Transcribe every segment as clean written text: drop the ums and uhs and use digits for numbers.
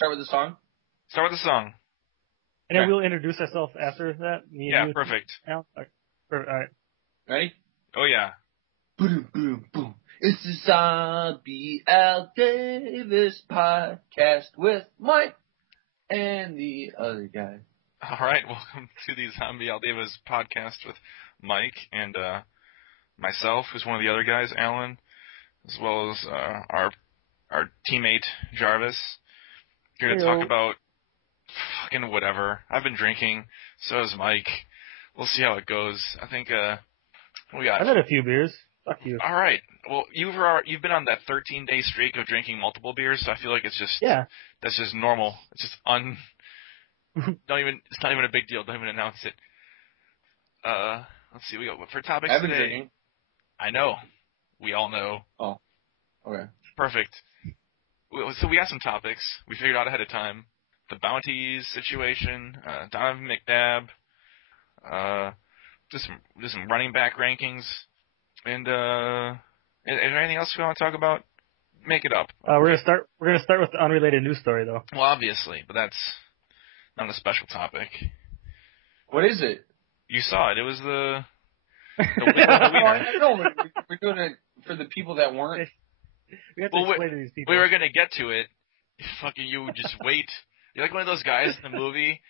Start with the song? Start with the song. And then we'll introduce ourselves after that. Yeah, perfect. All right. Ready? Oh, yeah. Boom, boom, boom. It's the Zombie Al Davis podcast with Mike and the other guy. All right, welcome to the Zombie Al Davis podcast with Mike and myself, who's one of the other guys, Alan, as well as our teammate, Jarvis. Here to talk about fucking whatever. I've been drinking, so has Mike. We'll see how it goes. I think we got. I've had a few beers. Fuck you. All right. Well, you've been on that 13-day streak of drinking multiple beers, so I feel like it's just that's just normal. It's just it's not even a big deal. Don't even announce it. Let's see. We got for topics I've been today. drinking. I know. We all know. Oh. Okay. Perfect. So we got some topics we figured out ahead of time. The bounties situation, Donovan McNabb, just some running back rankings, and is there anything else we want to talk about? Make it up. We're gonna start with the unrelated news story though. Well, obviously, but that's not a special topic. What is it? You saw it. It was the wiener. No, we're doing it for the people that weren't. We have to explain to these people. We were gonna get to it. Fucking you would just wait. You're like one of those guys in the movie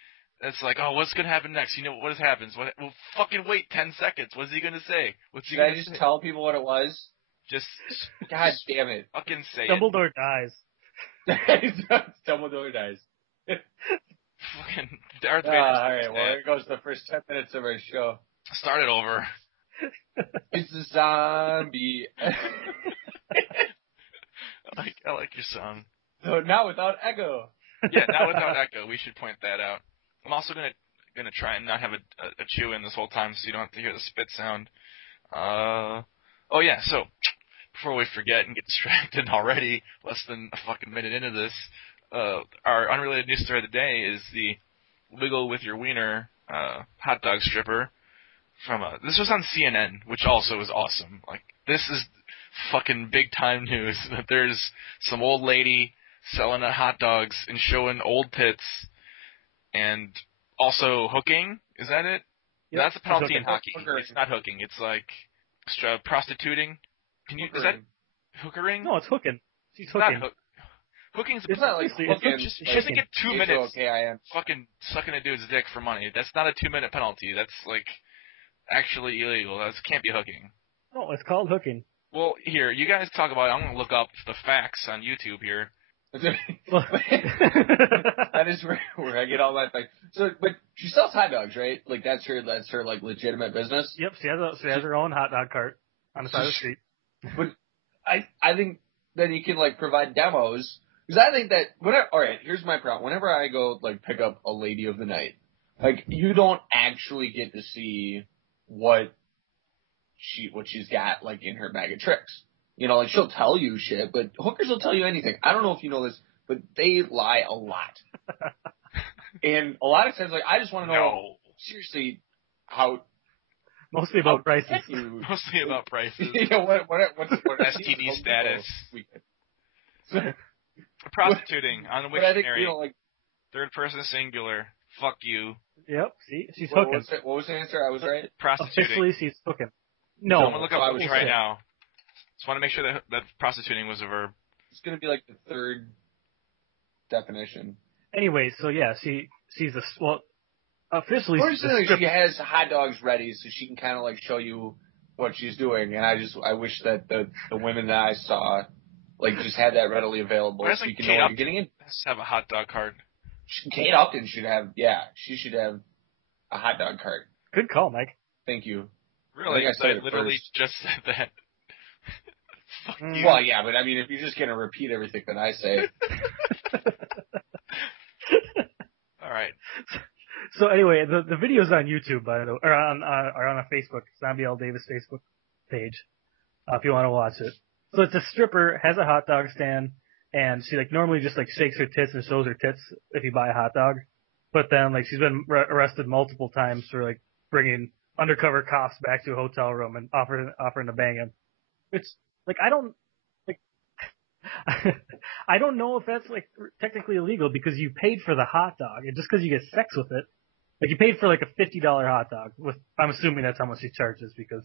that's like, oh, what's gonna happen next? You know what happens? Well, fucking wait 10 seconds. What's he gonna say? Should I just tell people what it was? Just God damn it! Fucking say Dumbledore dies. Dumbledore dies. Fucking Darth Vader. All right, well, here goes the first 10 minutes of our show. Start it over. It's a zombie. I like your song. So now without echo. Yeah, now without echo. We should point that out. I'm also gonna try and not have a chew in this whole time, so you don't have to hear the spit sound. Oh yeah. So before we forget and get distracted already, less than a fucking minute into this, our unrelated news story of the day is the wiggle with your wiener hot dog stripper from this was on CNN, which also was awesome. Like, this is fucking big time news that there's some old lady selling hot dogs and showing old tits and also hooking. Is that it? Yep. That's a penalty in hockey. It's not hooking. It's like prostituting. Is that hookering? No, it's hooking. She's hooking. Hooking's it's not like hooking. She doesn't get 2 minutes. Okay, I am fucking sucking a dude's dick for money. That's not a 2-minute penalty. That's like actually illegal. That can't be hooking. No, it's called hooking. Well, here, you guys talk about it. I'm gonna look up the facts on YouTube here. That is where I get all my facts. So, but she sells hot dogs, right? Like that's her like legitimate business. Yep, she has her own hot dog cart on the side of the street. But I think then you can like provide demos. Because I think that alright, here's my problem. Whenever I go like pick up a lady of the night, like you don't actually get to see what she's got like in her bag of tricks. You know, like she'll tell you shit, but hookers will tell you anything. I don't know if you know this, but they lie a lot. And a lot of times, like I just want to know seriously how. Mostly about prices. Mostly about prices. What's STD status. Prostituting on the Wiktionary. Like third person singular. Fuck you. Yep. See, she's hooking. What was the answer? I was right. Prostituting. Officially, she's hooking. No, I'm gonna look up right now. Just want to make sure that prostituting was a verb. It's gonna be like the third definition. Anyway, so yeah, she's officially. She has hot dogs ready, so she can kind of like show you what she's doing. And I wish that the women that I saw like just had that readily available, so you can know what you're getting in. Let's have a hot dog cart. Kate Upton should have. Yeah, she should have a hot dog cart. Good call, Mike. Thank you. Really? I literally just said that. Fuck you. Well, yeah, but I mean, if you're just gonna repeat everything that I say. All right. So anyway, the video's on YouTube, by the way, or on a Facebook, Zombie Al Davis Facebook page, if you want to watch it. So it's a stripper, has a hot dog stand, and she like normally just like shakes her tits and shows her tits if you buy a hot dog. But then like she's been arrested multiple times for like bringing undercover cops back to a hotel room and offering to bang him. It's like I don't like I don't know if that's like technically illegal because you paid for the hot dog, and just because you get sex with it, like you paid for like a $50 hot dog. With I'm assuming that's how much he charges because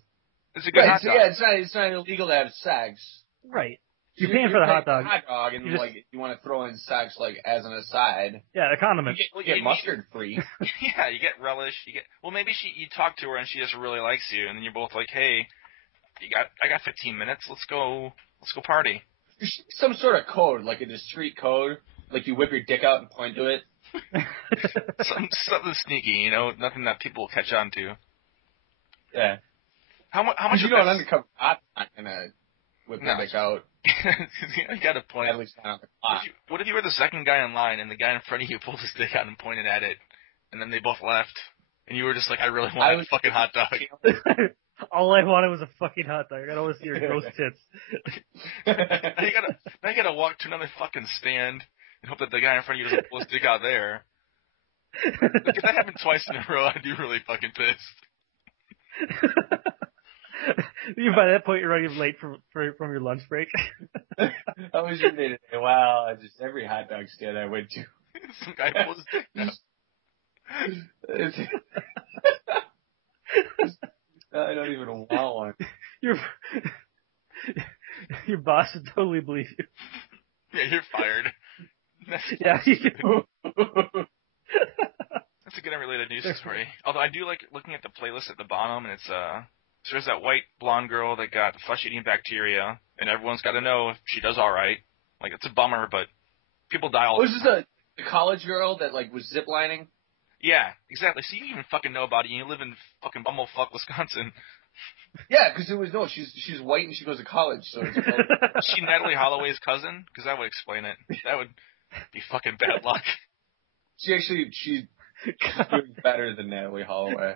It's a good hot so dog. yeah, it's not illegal to have sex. right. So You're paying for the hot dog. And just, like if you want to throw in sex like as an aside. Yeah, a condiment. You get mustard free. Yeah, you get relish. Maybe you talk to her and she just really likes you, and then you're both like, hey, I got 15 minutes. Let's go party. Some sort of code, like a discreet code, like you whip your dick out and point to it. Something sneaky, nothing that people will catch on to. Yeah. How much? You know, an undercover cop's not gonna whip my dick out. I got a point. At least not on the clock. What if you were the second guy in line and the guy in front of you pulled his dick out and pointed at it, and then they both left, and you were just like, I really want a fucking hot dog. All I wanted was a fucking hot dog. I gotta want to see your gross tits. Now you gotta walk to another fucking stand and hope that the guy in front of you doesn't pull his dick out there. Like, if that happened twice in a row, I'd be really fucking pissed. By that point, you're already late from your lunch break. How was your day today? Wow, just every hot dog stand I went to. Some guy pulls his dick out. I don't even want one. Your boss would totally believe you. Yeah, you're fired. Yeah. That's a good unrelated news story. Although I do like looking at the playlist at the bottom, and it's so there's that white blonde girl that got flesh-eating bacteria, and everyone's got to know if she does all right. Like, it's a bummer, but people die all the time. Was this the college girl that like was ziplining? Yeah, exactly. So you even fucking know about it. You live in fucking bumblefuck Wisconsin. Yeah, because she's white and she goes to college, so it's Is she Natalie Holloway's cousin? Because that would explain it. That would be fucking bad luck. She's doing better than Natalie Holloway.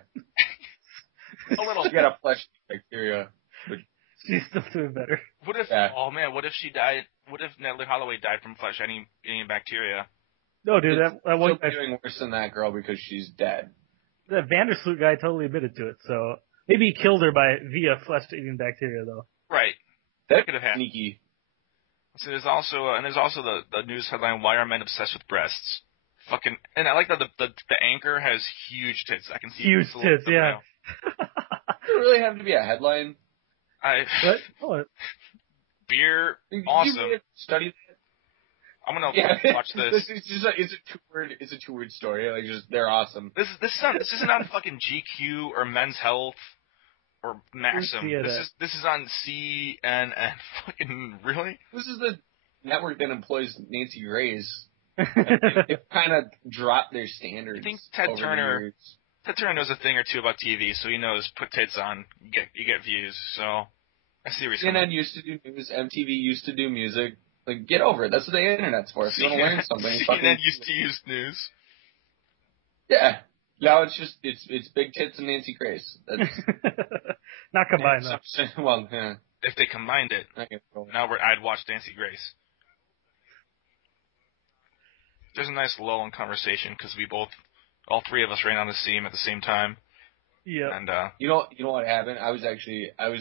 A little. She got a flesh bacteria. But she's still doing better. What if? Yeah. Oh man, what if she died? What if Natalie Holloway died from flesh-eating bacteria? No, dude, that one guy's doing worse than that girl because she's dead. That Vandersloot guy totally admitted to it, so maybe he killed her via flesh-eating bacteria, though. Right. That could have happened. Sneaky. So there's also the news headline: Why are men obsessed with breasts? Fucking, and I like that the anchor has huge tits. I can see huge tits. Yeah. Does it really have to be a headline? What? Beer, awesome. You really study that? I'm gonna watch this. It's a two-word story. Like, just they're awesome. This isn't on fucking GQ or Men's Health or Maxim. This is on CNN. Fucking really? This is the network that employs Nancy Grace. They've kind of dropped their standards. I think Ted Turner knows a thing or two about TV, so he knows put tits on, you get views. So I see where he's CNN used to do news. MTV used to do music. Like, get over it. That's what the internet's for. If you want to learn something, CNN used to use news. Yeah. Now it's Big Tits and Nancy Grace. That's not combined though. Well, yeah. If they combined it, I'd watch Nancy Grace. There's a nice lull in conversation because all three of us ran on the scene at the same time. Yeah. And you know what happened? I was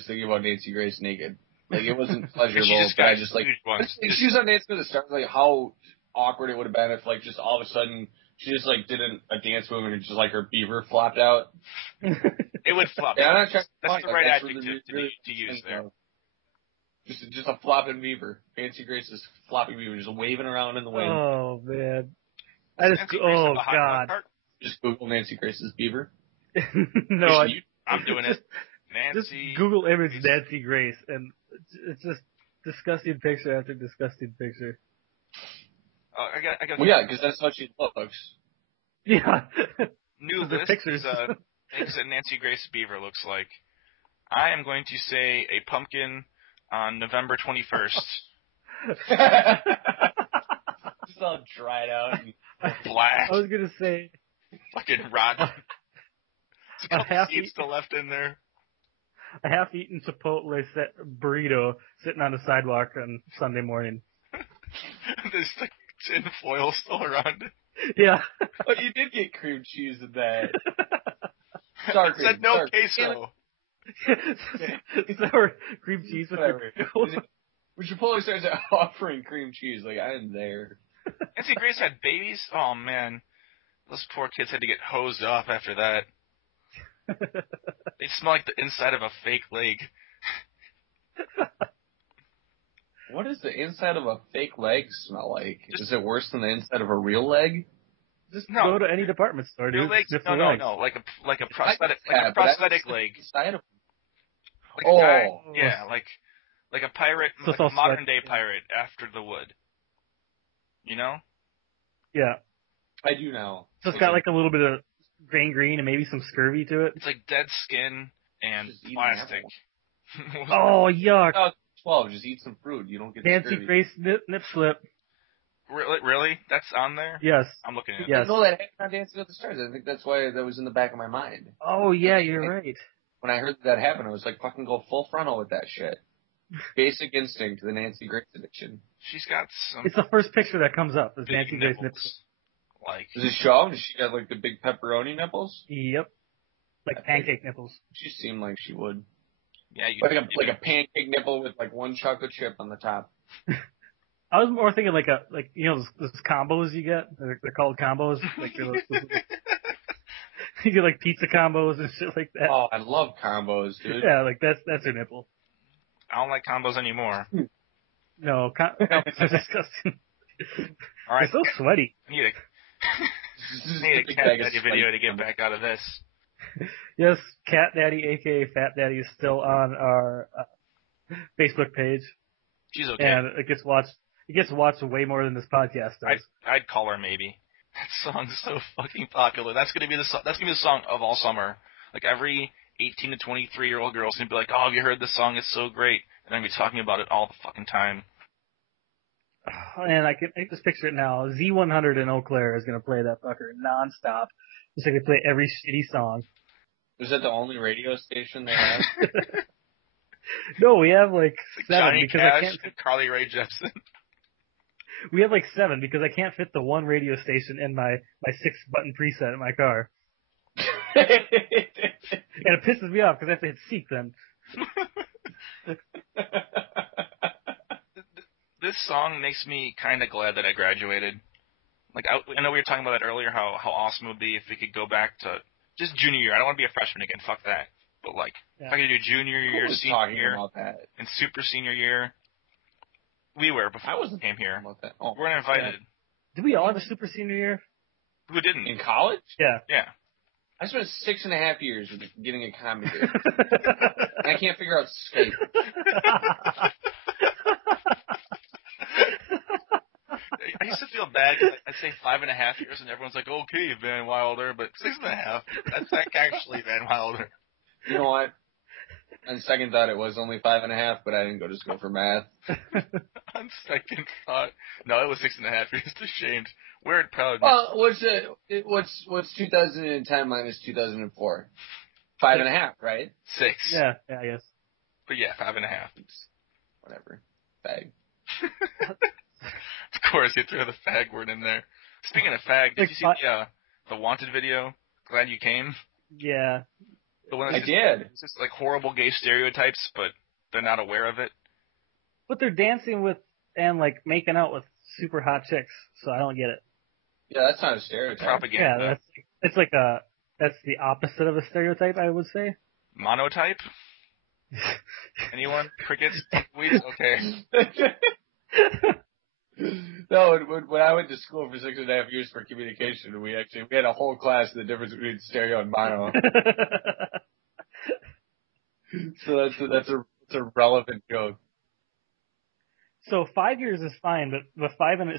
thinking about Nancy Grace naked. Like, it wasn't pleasurable, but I just like she was on Nancy Grace at the start. Like, how awkward it would have been if like just all of a sudden she just like did a dance move and just like her beaver flopped out. It would flop. Yeah, I'm not trying that's the right adjective really to use there. Just a flopping beaver. Nancy Grace's flopping beaver just waving around in the wind. Oh man. God. Just Google Nancy Grace's beaver. No, I'm doing it. Nancy. Just Google image Nancy Grace, and it's just disgusting picture after disgusting picture. Oh, I got. Well, yeah, because that's how she looks. Yeah. New list pictures. Things that Nancy Grace Beaver looks like. I am going to say a pumpkin on November 21st. Just all dried out and black. I was gonna say. Fucking rotten. A couple seeds still left in there. A half-eaten Chipotle burrito sitting on the sidewalk on Sunday morning. There's like tin foil still around it. Yeah. Oh, you did get cream cheese in that. Sour cream. It said no queso. Sour cream cheese with your pickles. When Chipotle starts offering cream cheese, like, I'm there. Nancy Grace had babies? Oh, man. Those poor kids had to get hosed off after that. They smell like the inside of a fake leg. What does the inside of a fake leg smell like? Is it worse than the inside of a real leg? Just go to any department store, dude. Real legs? Sniff No, the legs. like a prosthetic, Yeah, prosthetic leg. Inside of Like a guy, yeah, like a pirate, So like a modern day pirate after the wood. You know? Yeah. I do now. So it's got like a little bit of green and maybe some scurvy to it. It's like dead skin and plastic. Oh, yuck. 12, just eat some fruit. You don't get Nancy scurvy. Grace nip slip. Really? That's on there? Yes. I'm looking at it. Yes. No, that happened on Dancing with the Stars. I think that's why that was in the back of my mind. Oh, yeah, you're right. When I heard that happen, I was like, fucking go full frontal with that shit. Basic Instinct, the Nancy Grace edition. She's got some. It's the first picture that comes up. Is big Nancy Grace nip nipples. slip. Like. Does it show? Does she have like the big pepperoni nipples? Yep. Like pancake nipples. She seemed like she would. Yeah, like a pancake nipple with like one chocolate chip on the top. I was more thinking like those combos you get. They're called combos. Like you get like pizza combos and shit like that. Oh, I love combos, dude. Yeah, like that's her nipple. I don't like combos anymore. No, combos are disgusting. All right. They're so sweaty. I need a Cat Daddy video to get back out of this. Yes, Cat Daddy, aka Fat Daddy, is still on our Facebook page. She's okay. And it gets watched way more than this podcast does. I'd call her maybe. That song's so fucking popular. That's gonna be the song of all summer. Like every 18 to 23-year-old girl's gonna be like, "Oh, have you heard this song? It's so great." And I'm gonna be talking about it all the fucking time. And I can just picture it now. Z100 in Eau Claire is gonna play that fucker nonstop. Just like they play every shitty song. Is that the only radio station they have? No, we have like 7 Johnny because Cash I can't. and Carly Rae Jepsen. We have like 7 because I can't fit the one radio station in my 6-button preset in my car. And it pisses me off because I have to hit seek then. This song makes me kind of glad that I graduated. Like, I know we were talking about that earlier, how awesome it would be if we could go back to just junior year. I don't want to be a freshman again. Fuck that. But, like, if I could do junior year, senior year, and super senior year. We were before I came here. About that. Oh, we're invited. Yeah. Did we all have a super senior year? Who didn't? In college? Yeah. Yeah. I spent 6.5 years getting a comedy degree. And I can't figure out Skype. I used to feel bad because I'd say 5.5 years and everyone's like, okay, Van Wilder, but 6.5. That's like actually Van Wilder. You know what? On second thought, it was only 5.5, but I didn't go to school for math. On second thought, no, it was 6.5 years. Ashamed. We're proud. Well, what's 2010 minus 2004? 5.5, right? 6. Yeah, I guess. But yeah, 5.5. Whatever. Fag. Of course, you throw the fag word in there. Speaking of fag, did you see the Wanted video? Glad you came. Yeah. The one I did. It's just like horrible gay stereotypes, but they're not aware of it. But they're dancing with and like making out with super hot chicks, so I don't get it. Yeah, that's not a stereotype. Propaganda. Yeah, that's the opposite of a stereotype, I would say. Monotype? Anyone? Crickets? Weeds? Okay. No, when I went to school for 6.5 years for communication, we had a whole class of the difference between stereo and mono. So that's a relevant joke. So 5 years is fine, but as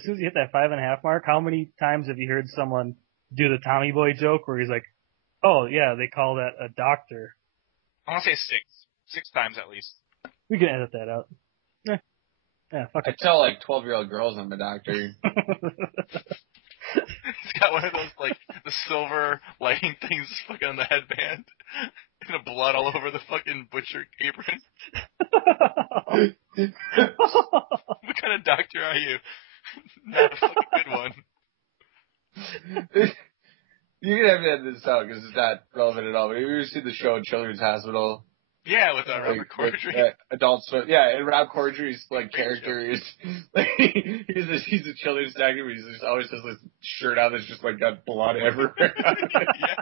soon as you hit that 5.5 mark, how many times have you heard someone do the Tommy Boy joke where he's like, "Oh yeah, they call that a doctor." I want to say 6. 6 times at least. We can edit that out. Yeah, fuck I it. tell like 12-year-old girls I'm a doctor. He's got one of those, like, the silver lighting things fucking on the headband. And a blood all over the fucking butcher apron. What kind of doctor are you? Not a fucking good one. You're gonna have to edit this out because it's not relevant at all. But have you ever seen the show Children's Hospital? Yeah, with Robert Corddry. Adult Swim. Yeah, and Rob Corddry's like character is like he's a children's actor, but he just always has this shirt on that's just like got blood everywhere. Yeah.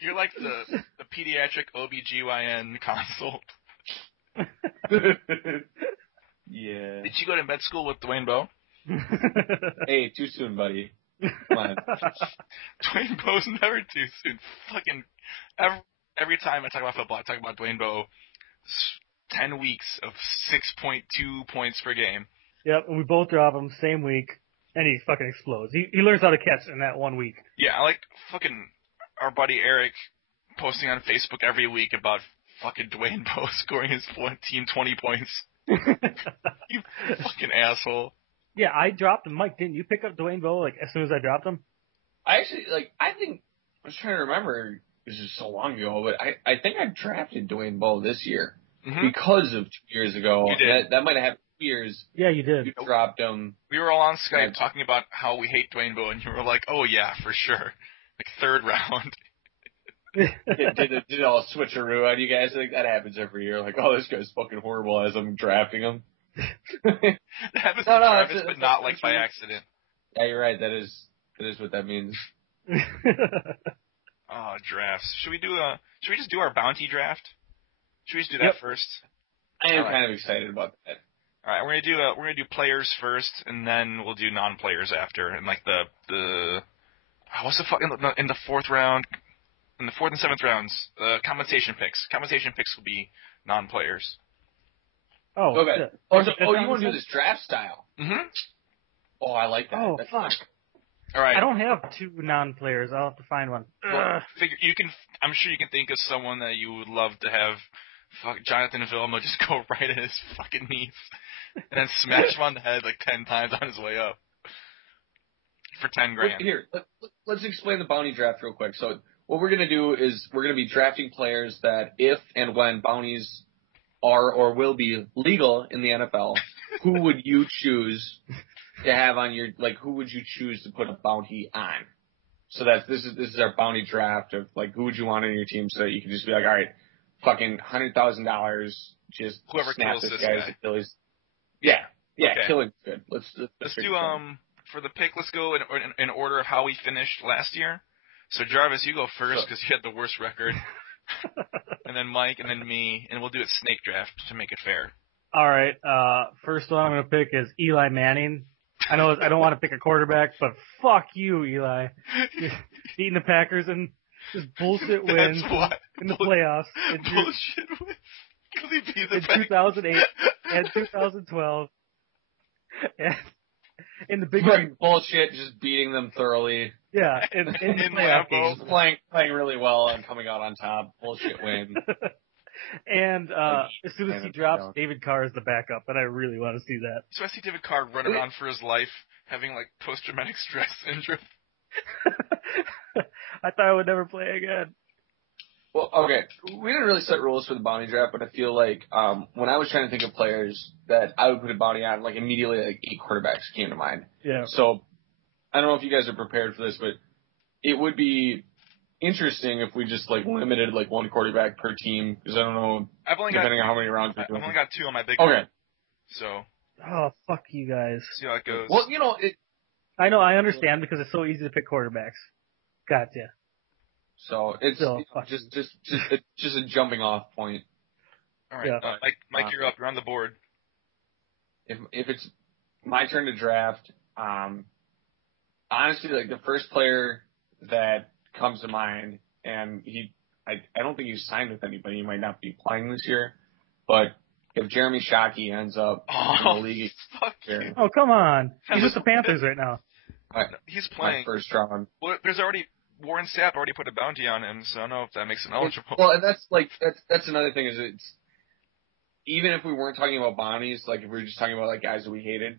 You're like the pediatric OBGYN consult. Yeah. Did you go to med school with Dwayne Bowe? Hey, too soon, buddy. Come on. Dwayne Bowe's never too soon. Fucking every time I talk about football, I talk about Dwayne Bowe. 10 weeks of 6.2 points per game. Yep, we both drop him same week, and he fucking explodes. He learns how to catch in that 1 week. Yeah, I like fucking our buddy Eric posting on Facebook every week about fucking Dwayne Bowe scoring his team 20 points. You fucking asshole. Yeah, I dropped him. Mike, didn't you pick up Dwayne Bowe like as soon as I dropped him? I actually I think I was trying to remember. This is so long ago, but I think I drafted Dwayne Bowe this year because of 2 years ago. You did. That might have happened 2 years. Yeah, you did. You dropped him. We were all on Skype talking about how we hate Dwayne Bowe, and you were like, "Oh yeah, for sure." Like 3rd round. did it all switcheroo on you guys? Like that happens every year. Like, oh, this guy's fucking horrible as I'm drafting him. That happens to Travis, but not like by accident. Yeah, you're right. That is what that means. Oh, drafts. Should we just do our bounty draft? Should we just do that first? I am kind of excited about that. All right, we're gonna do players first, and then we'll do non-players after, and like the what's the fuck in the 4th round, in the 4th and 7th rounds, compensation picks. Compensation picks will be non-players. Oh, okay. Shit. You want to do this draft style? Mm-hmm. Oh, I like that. Oh, That's fuck. All right. I don't have 2 non-players. I'll have to find one. Well, I'm sure you can think of someone that you would love to have. Fuck, Jonathan Vilma just go right at his fucking knees and then smash him on the head like 10 times on his way up for 10 grand. Here, let's explain the bounty draft real quick. So what we're gonna do is we're gonna be drafting players that, if and when bounties are or will be legal in the NFL, who would you choose to have on your, like, who would you choose to put a bounty on? So this is our bounty draft of like, who would you want on your team, so that you can just be like, all right, fucking $100,000, just whoever snap kills this this guy's guy. Achilles. Yeah, Okay. Killing's good. Let's do figure for the pick. Let's go in order of how we finished last year. So Jarvis, you go first because you had the worst record, and then Mike, and then me, and we'll do it snake draft to make it fair. All right. First one I'm gonna pick is Eli Manning. I know I don't want to pick a quarterback, but fuck you, Eli. You're beating the Packers and just bullshit wins in the playoffs. Bullshit wins. In 2008 and 2012. And in the big bullshit, just beating them thoroughly. Yeah, in the playoff games. Playing really well and coming out on top. Bullshit win. And as soon as he drops, David Carr is the backup, and I really want to see that. So I see David Carr run around for his life, having like post-traumatic stress syndrome. I thought I would never play again. Well, okay, we didn't really set rules for the bounty draft, but I feel like when I was trying to think of players that I would put a bounty on, like immediately like 8 quarterbacks came to mind. Yeah. So I don't know if you guys are prepared for this, but it would be interesting if we just like limited like 1 quarterback per team, because I don't know, depending on how many rounds we're doing. I've only got 2 on my big Okay. board, so. Oh, fuck you guys. See how it goes. Well, I know, I understand, because it's so easy to pick quarterbacks. Gotcha. So it's just a jumping off point. All right, Yeah. Mike, you're up. You're on the board. If it's my turn to draft, honestly, like the first player that comes to mind, and I don't think he's signed with anybody. He might not be playing this year, but if Jeremy Shockey ends up in the league, oh come on, he's with the Panthers right now. He's playing my first round. Well, there's already Warren Sapp already put a bounty on him, so I don't know if that makes him eligible. Well, and that's another thing, is it's, even if we weren't talking about bounties, like if we were just talking about like guys that we hated,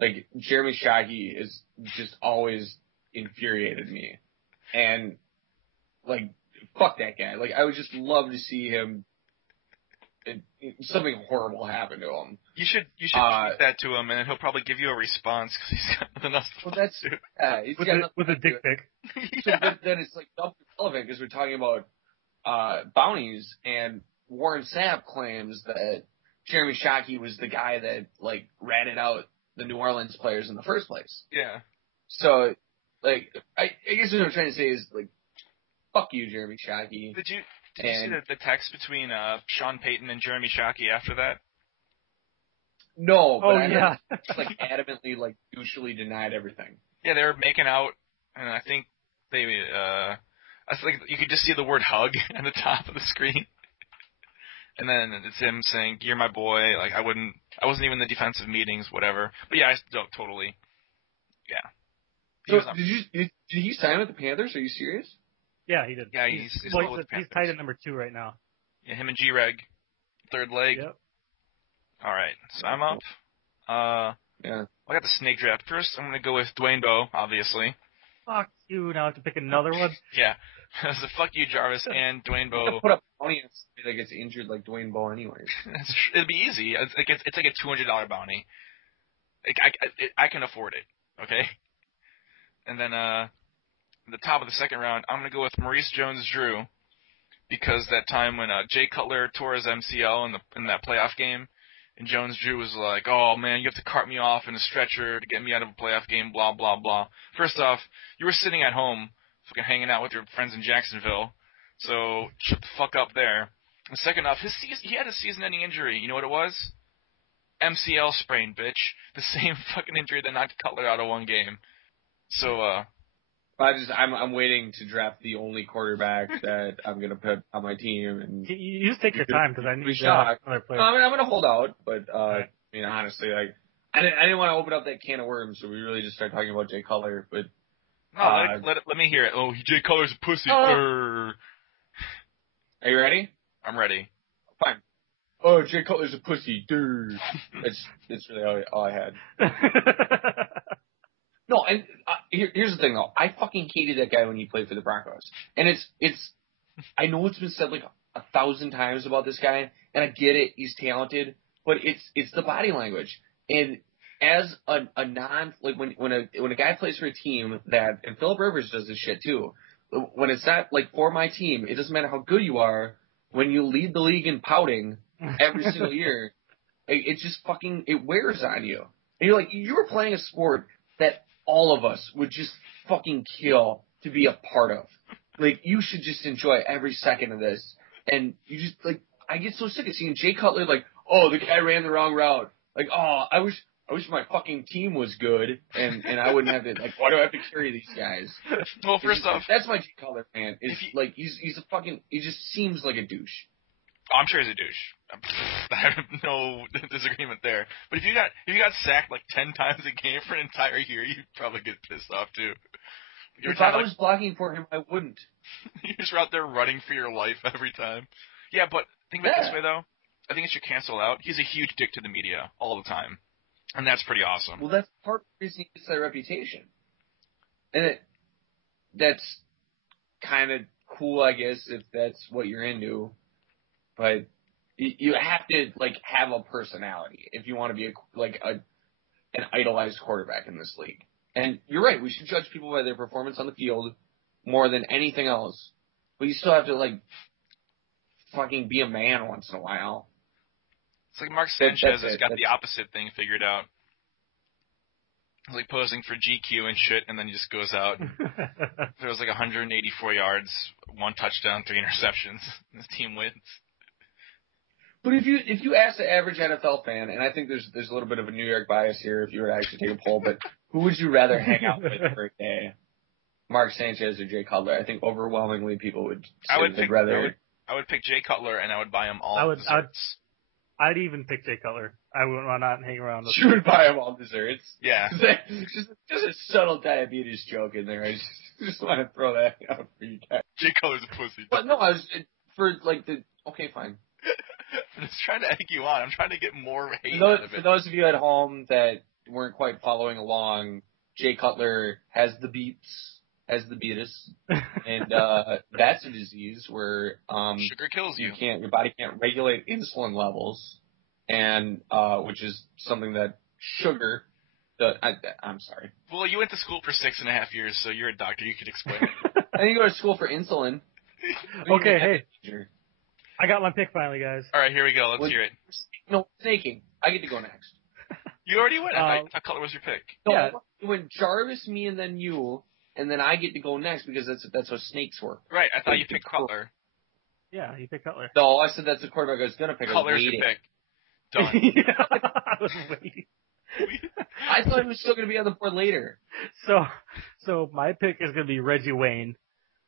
like Jeremy Shockey is just always infuriated me, and like fuck that guy. Like I would just love to see him. Something horrible happen to him. You should tweet that to him, and then he'll probably give you a response because he's got nothing else to do. With a dick pic. So, but then it's like relevant because we're talking about bounties, and Warren Sapp claims that Jeremy Shockey was the guy that, like, ratted out the New Orleans players in the first place. Yeah. So, like, I guess what I'm trying to say is, like, fuck you, Jeremy Shockey. Did you see the text between Sean Payton and Jeremy Shockey after that? No, but I yeah. just, like, adamantly, like, douchily denied everything. Yeah, they were making out, and I think they, I think you could just see the word hug at the top of the screen. And then it's him saying, "You're my boy." Like I wasn't even in the defensive meetings, whatever. But yeah, I still totally. Yeah. So did he sign with the Panthers? Are you serious? Yeah, he did. Yeah, he's tied at number 2 right now. Yeah, him and G-Reg, third leg. Yep. All right, so I'm up. Yeah. I got the snake draft first. I'm gonna go with Dwayne Bowe, obviously. Fuck you! Now I have to pick another one. Yeah. So fuck you, Jarvis, and Dwayne Bowe. Put up bounty on somebody that gets injured like Dwayne Bowe, anyways. It'd be easy. It's like a $200 bounty. Like I can afford it. Okay. And then the top of the second round, I'm gonna go with Maurice Jones-Drew, because that time when Jay Cutler tore his MCL in that playoff game, and Jones-Drew was like, "Oh man, you have to cart me off in a stretcher to get me out of a playoff game." Blah blah blah. First off, you were sitting at home, fucking hanging out with your friends in Jacksonville, so shut the fuck up there. And second off, he had a season-ending injury. You know what it was? MCL sprain, bitch. The same fucking injury that knocked Cutler out of one game. So I'm waiting to draft the only quarterback that I'm gonna put on my team. And you just take your time because I need another player. I mean, I'm gonna hold out, but right. I mean, honestly, like I didn't want to open up that can of worms, so we really just started talking about Jay Cutler. But no, let me hear it. Oh, Jay Cutler's a pussy. Are you ready? I'm ready. Fine. Oh, Jay Cutler's a pussy. Dude. That's really all I had. No, and here's the thing though. I fucking hated that guy when he played for the Broncos, and it's. I know it's been said like 1,000 times about this guy, and I get it. He's talented, but it's the body language. And as a non like when a guy plays for a team that, and Phillip Rivers does this shit too. When it's not like for my team, it doesn't matter how good you are. When you lead the league in pouting every single year, it just fucking it wears on you. And you're like, you were playing a sport that all of us would just fucking kill to be a part of. Like, you should just enjoy every second of this. And you just, like, I get so sick of seeing Jay Cutler, like, oh, the guy ran the wrong route. Like, oh, I wish my fucking team was good, and I wouldn't have to, like, why do I have to carry these guys? Well, first off, that's my Jay Cutler fan. Like, he's a fucking, he just seems like a douche. Oh, I'm sure he's a douche. I have no disagreement there. But if you got sacked like 10 times a game for an entire year, you'd probably get pissed off too. If I was blocking for him, I wouldn't. You're just out there running for your life every time. Yeah, but think about it this way though. I think it should cancel out. He's a huge dick to the media all the time, and that's pretty awesome. Well, that's part of the reason he gets that reputation, and that's kind of cool, I guess, if that's what you're into. But you have to like have a personality if you want to be an idolized quarterback in this league. And you're right, we should judge people by their performance on the field more than anything else. But you still have to like fucking be a man once in a while. It's like Mark Sanchez has got the opposite thing figured out. He's like posing for GQ and shit, and then he just goes out. There was like 184 yards, 1 touchdown, 3 interceptions, and the team wins. But if you ask the average NFL fan, and I think there's a little bit of a New York bias here if you were to actually take a poll, but who would you rather hang out with for a day? Mark Sanchez or Jay Cutler? I think overwhelmingly people would say they'd rather. I would pick Jay Cutler, and I would buy him all desserts. I'd even pick Jay Cutler. I wouldn't want to hang around with him. You would buy him all desserts? Yeah. just a subtle diabetes joke in there. I just want to throw that out for you guys. Jay Cutler's a pussy. But no, I was for like the okay, fine. I'm just trying to egg you on. I'm trying to get more hate out of it. For those of you at home that weren't quite following along, Jay Cutler has the beatus, and that's a disease where sugar kills you. Your body can't regulate insulin levels, and which is something that sugar. I'm sorry. Well, you went to school for 6.5 years, so you're a doctor. You could explain it. I think you go to school for insulin. Okay, hey. I got my pick finally, guys. All right, here we go. Let's hear it. No, snaking. I get to go next. You already went. I thought Cutler was your pick. No, Yeah. when Jarvis, me, and then you, and then I get to go next because that's how snakes work. Right, I thought you picked Cutler. Yeah, you picked Cutler. No, I said that's the quarterback I was going to pick. Cutler's your pick. Done. I was waiting. I thought he was still going to be on the board later. So my pick is going to be Reggie Wayne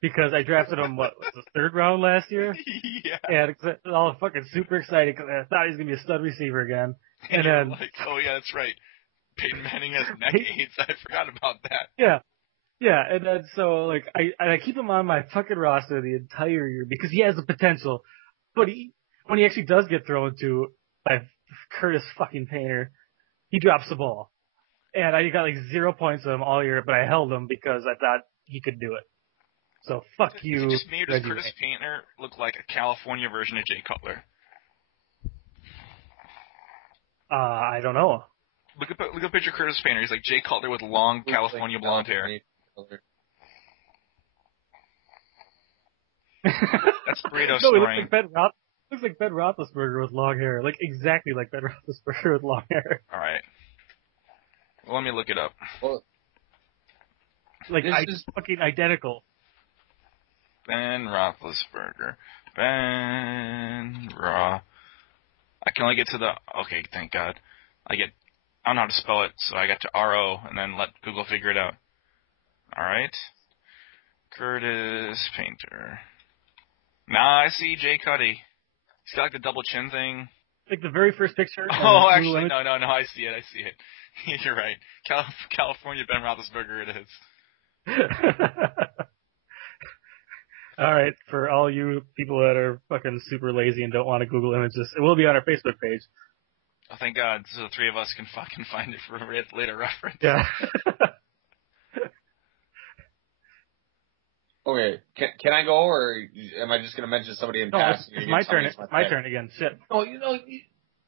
because I drafted him, the third round last year? Yeah. And I was all fucking super excited because I thought he was going to be a stud receiver again. And then, like, oh yeah, that's right. Peyton Manning has neck AIDS. I forgot about that. Yeah. Yeah, and then so, like, I keep him on my fucking roster the entire year because he has the potential. But when he actually does get thrown to by Curtis fucking Painter, he drops the ball. And I got like 0 points on him all year, but I held him because I thought he could do it. So fuck you. Is it just me or does Reggie Curtis Painter look like a California version of Jay Cutler? I don't know. Look at a picture of Curtis Painter. He's like Jay Cutler with long California blonde hair. That's Burrito No, he snoring. looks like Ben Roethlisberger with long hair. Like, exactly like Ben Roethlisberger with long hair. All right. Well, let me look it up. Well, Like, fucking identical. Ben Roethlisberger. I can only get to the... Okay, thank God. I don't know how to spell it, so I got to R-O, and then let Google figure it out. All right. Curtis Painter. Nah, I see Jay Cuddy. He's got like the double chin thing. Like the very first picture. Oh, actually, no, I see it. You're right. California Ben Roethlisberger it is. All right, for all you people that are fucking super lazy and don't want to Google images, it will be on our Facebook page. Oh, thank God. So the three of us can fucking find it for later reference. Yeah. Okay, can I go, or am I just going to mention somebody in passing? It's my turn. It's my turn again. Shit. No,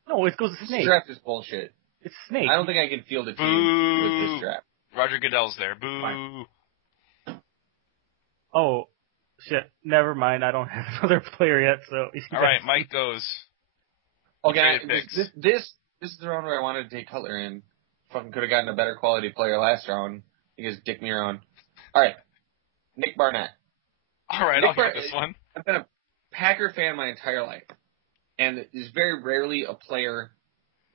No, it goes to this Snake. draft is bullshit. It's Snake. I don't think I can field a team with this draft. Roger Goodell's there. Boo. Fine. Oh, shit. Never mind. I don't have another player yet, so... All right, Mike goes. Okay, this is the round where I wanted to take Cutler in. Fucking could have gotten a better quality player last round. You guys dick me around. All right, Nick Barnett. All right, I'll get this one. I've been a Packer fan my entire life, and there's very rarely a player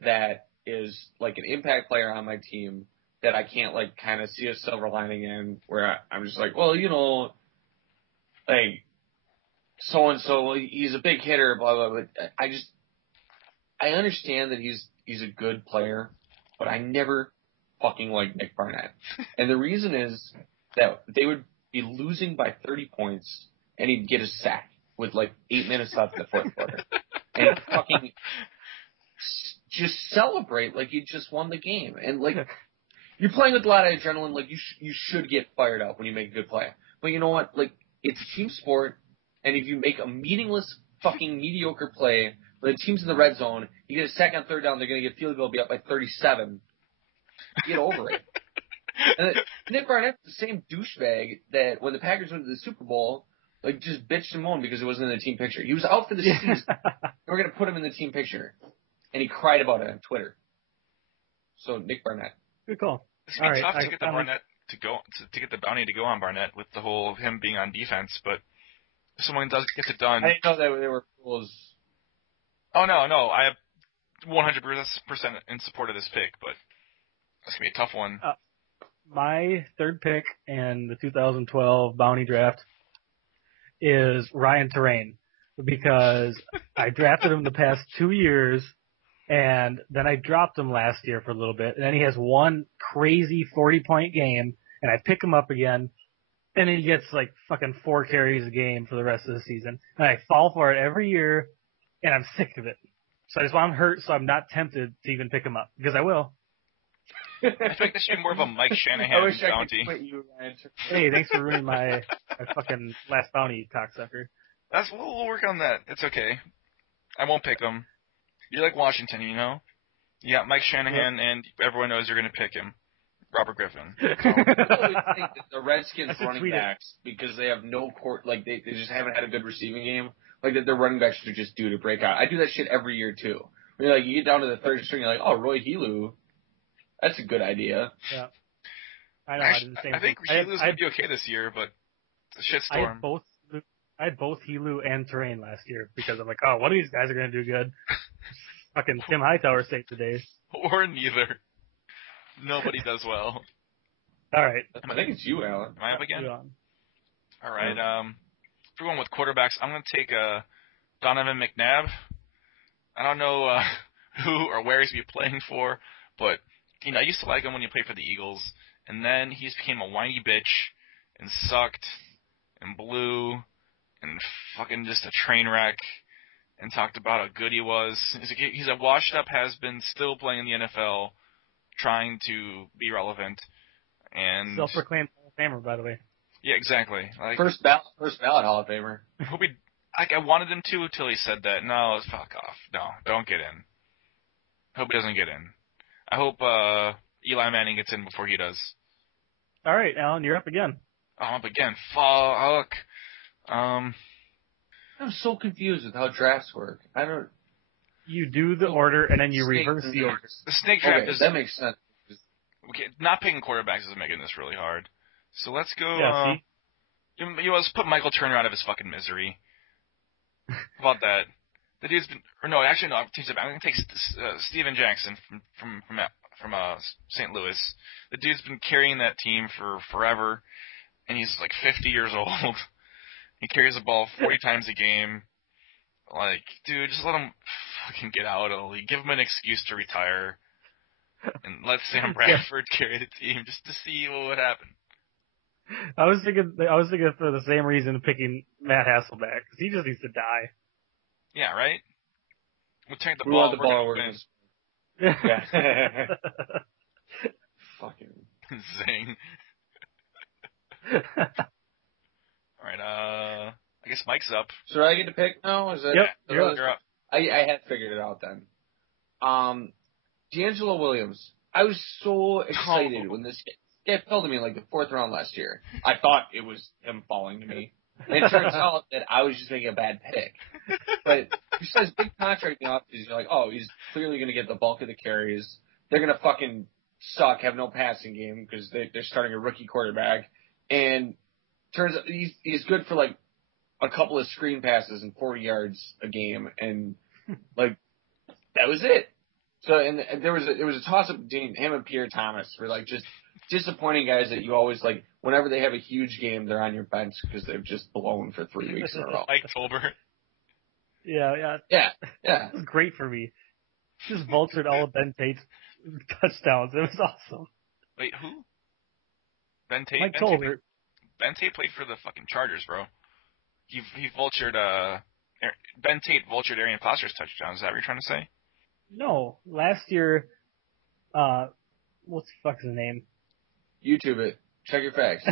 that is like an impact player on my team that I can't like kind of see a silver lining in, where I'm just like, well, like so and so, he's a big hitter, blah blah. But I understand that he's a good player, but I never fucking like Nick Barnett, and the reason is that they would be losing by 30 points, and he'd get a sack with like 8 minutes left in the fourth quarter, and fucking just celebrate like you just won the game, and like you're playing with a lot of adrenaline, like you should get fired up when you make a good play, but you know what, like it's a team sport, and if you make a meaningless fucking mediocre play when the team's in the red zone, you get a sack on third down, they're gonna get field goal, be up by 37. Get over it. And Nick Barnett's the same douchebag that when the Packers went to the Super Bowl, like just bitched and moaned because it wasn't in the team picture. He was out for the season. We're gonna put him in the team picture, and he cried about it on Twitter. So Nick Barnett. Good call. It's gonna be tough to get the Barnett to get the bounty to go on Barnett with the whole him being on defense, but if someone does get it done. I didn't know that they were rules. Oh no, I have 100% in support of this pick, but it's gonna be a tough one. My third pick in the 2012 bounty draft is Ryan Terrain because I drafted him the past 2 years, and then I dropped him last year for a little bit, and then he has one crazy 40-point game, and I pick him up again, and then he gets like fucking 4 carries a game for the rest of the season, and I fall for it every year, and I'm sick of it. So I just want him hurt so I'm not tempted to even pick him up, because I will. I think this should be more of a Mike Shanahan bounty. Hey, thanks for ruining my fucking last bounty, cocksucker. We'll work on that. It's okay. I won't pick him. You're like Washington, you know? You got Mike Shanahan, and everyone knows you're going to pick him. Robert Griffin. I always think that the Redskins running backs, because they have no court, like they just haven't had a good receiving game, like that their running backs should just do to break out. I do that shit every year too. When you're like, you get down to the third string, you're like, oh, Roy Helu, that's a good idea. Yeah. I know. Actually, I did the same I think thing. Helu's gonna be okay this year, but it's a I shitstorm. had both Helu and Terrain last year because I'm like, oh, one of these guys are gonna do good. Fucking Tim Hightower saved the day. Or neither. Nobody does well. All right. I think it's you, Alan. Am I up again? Yeah. All right. If we're going with quarterbacks, I'm going to take Donovan McNabb. I don't know who or where he's going to be playing for, but I used to like him when he played for the Eagles, and then he just became a whiny bitch and sucked and blew and fucking just a train wreck and talked about how good he was. He's a washed-up has-been, still playing in the NFL, trying to be relevant. And Self-proclaimed Hall of Famer, by the way. Yeah, exactly. Like, First ballot Hall of Famer. I wanted him to until he said that. No, fuck off. No, don't get in. Hope he doesn't get in. I hope Eli Manning gets in before he does. All right, Alan, you're up again. Oh, I'm up again. Fuck. I'm so confused with how drafts work. I don't. You do the order and then you reverse the order. The snake draft is that makes sense. okay. Not picking quarterbacks is making this really hard. So let's go. Yeah, let's put Michael Turner out of his fucking misery. How about that? The dude's been, or no, actually no. I'm going to take Steven Jackson from St. Louis. The dude's been carrying that team for forever, and he's like 50 years old. He carries the ball 40 times a game. Like, dude, just let him fucking get out of the league. Give him an excuse to retire, and let Sam Bradford carry the team just to see what would happen. I was thinking for the same reason picking Matt Hasselbeck because he just needs to die. Yeah, right. We'll take the We ball. want the ball. We're gonna win. Yeah. Fucking zing. All right. I guess Mike's up. So do I get to pick now? Is that? Yep. You're up. I had figured it out then. D'Angelo Williams. I was so excited when this guy fell to me in like the fourth round last year. I thought it was him falling to me. And it turns out that I was just making a bad pick. But he says big contract in the offseason. You're like, oh, he's clearly going to get the bulk of the carries. They're going to fucking suck, have no passing game because they're starting a rookie quarterback. And turns out he's good for like a couple of screen passes and 40 yards a game. And like, that was it. So, and there was a toss-up between him and Pierre Thomas for like just disappointing guys that you always like. Whenever they have a huge game, they're on your bench because they've just blown for 3 weeks in a row. Mike Tolbert. Yeah. It was great for me. Just vultured all of Ben Tate's touchdowns. It was awesome. Wait, who? Ben Tate. Mike Tolbert. Ben Tate played for the fucking Chargers, bro. He vultured. Ben Tate vultured Arian Foster's touchdowns. Is that what you're trying to say? No, last year. What's the fuck's his name? YouTube it. Check your facts.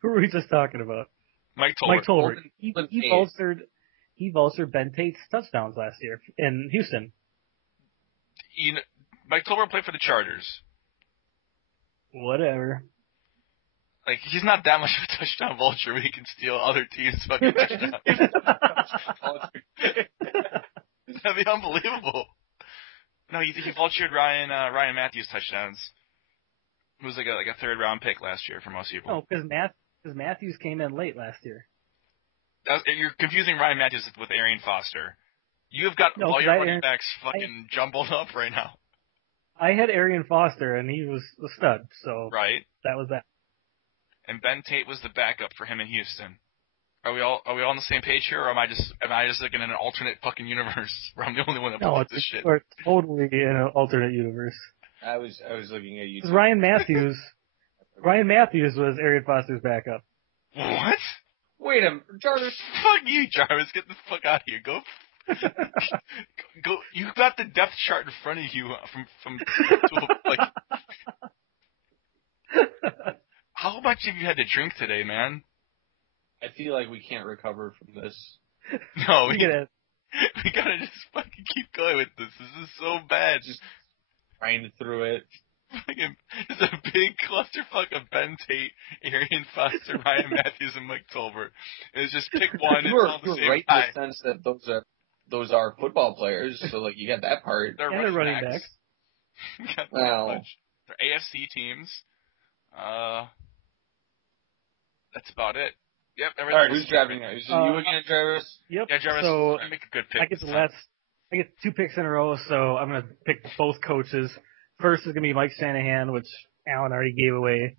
Who were we just talking about? Mike Tolbert. Mike Tolbert. He vultured Ben Tate's touchdowns last year in Houston. Mike Tolbert played for the Chargers. Whatever. Like, he's not that much of a touchdown vulture where he can steal other teams' fucking touchdowns. That'd be unbelievable. No, he vultured Ryan Matthews' touchdowns. It was like a third round pick last year for most people. No, because Matthews came in late last year. You're confusing Ryan Matthews with Arian Foster. You've got all your running backs fucking jumbled up right now. I had Arian Foster, and he was the stud, so right. That was that. And Ben Tate was the backup for him in Houston. Are we all on the same page here, or am I just looking in an alternate fucking universe where I'm the only one that believes this shit? We're totally in an alternate universe. I was looking at you. Ryan Matthews was Arian Foster's backup. What? Wait a minute, Jarvis. Fuck you, Jarvis. Get the fuck out of here. Go. Go. You got the depth chart in front of you from like. How much have you had to drink today, man? I feel like we can't recover from this. No, we gotta just fucking keep going with this. This is so bad. Just grind through it. It's a big clusterfuck of Ben Tate, Arian Foster, Ryan Matthews, and Mike Tolbert. It's just pick one. It's all the same right guy. in the sense that those are football players, so like you got that part. They're and running running backs. backs. Well, They're AFC teams. That's about it. Yep. all right, who's driving now? Is it you again, Travis? Yep. Yeah, Jarvis, So make a good pick. I get 2 picks in a row, so I'm gonna pick both coaches. First is gonna be Mike Shanahan, which Alan already gave away,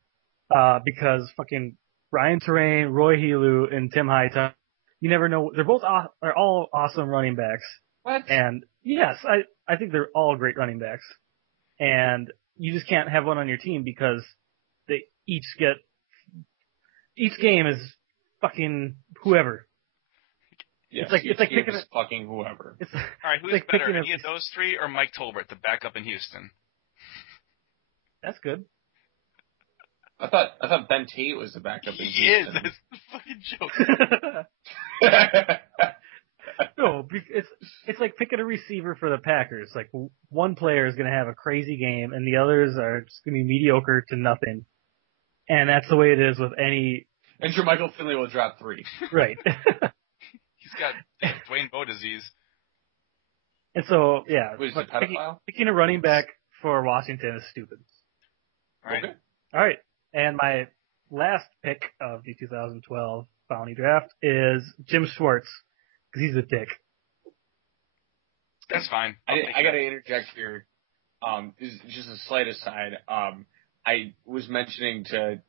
because fucking Ryan Terrain, Roy Helu, and Tim Hightower. You never know. They're all awesome running backs. What? And yes, I think they're all great running backs. And you just can't have one on your team because they each game is fucking whoever. Yes, it's like picking fucking whoever. It's All right, who's like better, picking any of those three or Mike Tolbert, the backup in Houston? That's good. I thought Ben Tate was the backup in He is. Houston. That's the fucking joke. No, it's like picking a receiver for the Packers. Like one player is going to have a crazy game, and the others are just going to be mediocre to nothing. And that's the way it is with any. And Jermichael Finley will drop 3. Right. He's got Dwayne Bowe disease. And so, yeah, Was it pedophile? picking a running back for Washington is stupid. All right. Okay. All right, and my last pick of the 2012 Bounty Draft is Jim Schwartz, because he's a dick. That's fine. I got to interject here. Just a slight aside. I was mentioning to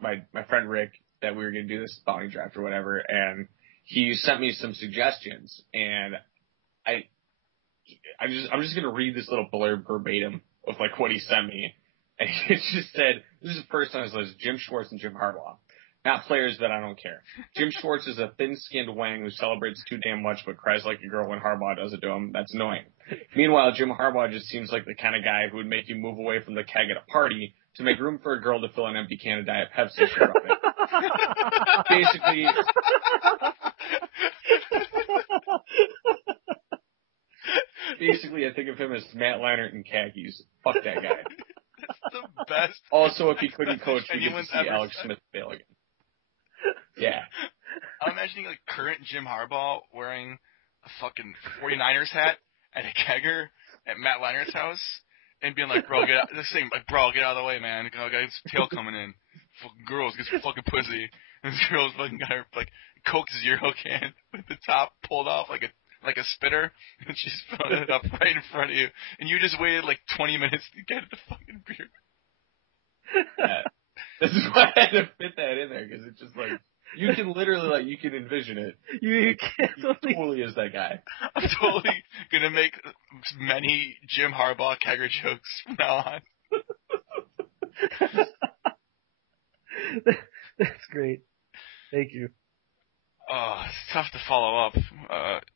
my friend Rick that we were going to do this bounty draft or whatever, and he sent me some suggestions, and I'm just going to read this little blurb verbatim of like what he sent me, and it just said, this is the first on his list: Jim Schwartz and Jim Harbaugh. Not players that I don't care. Jim Schwartz is a thin-skinned wang who celebrates too damn much but cries like a girl when Harbaugh does it to him. That's annoying. Meanwhile, Jim Harbaugh just seems like the kind of guy who would make you move away from the keg at a party to make room for a girl to fill an empty can of Diet Pepsi. Basically, I think of him as Matt Leinart in khakis. Fuck that guy. That's the best. Also, if he couldn't coach, we get to anyone's see ever Alex said. Smith fail again. Yeah. I'm imagining like current Jim Harbaugh wearing a fucking 49ers hat at a kegger at Matt Leinert's house and being like, bro, get out. This thing, like, bro, get out of the way, man. I got his tail coming in. Fucking girls, get some fucking pussy. And this girl's fucking got her like Coke Zero can with the top pulled off like a spitter, and she's throwing it up right in front of you, and you just waited like 20 minutes to get the fucking beer. Yeah. This is why I had to fit that in there, because it's just like, you can literally, like, you can envision it. You can't He totally is that guy. I'm totally gonna make many Jim Harbaugh kegger jokes from now on. That's great. Thank you. Oh, it's tough to follow up.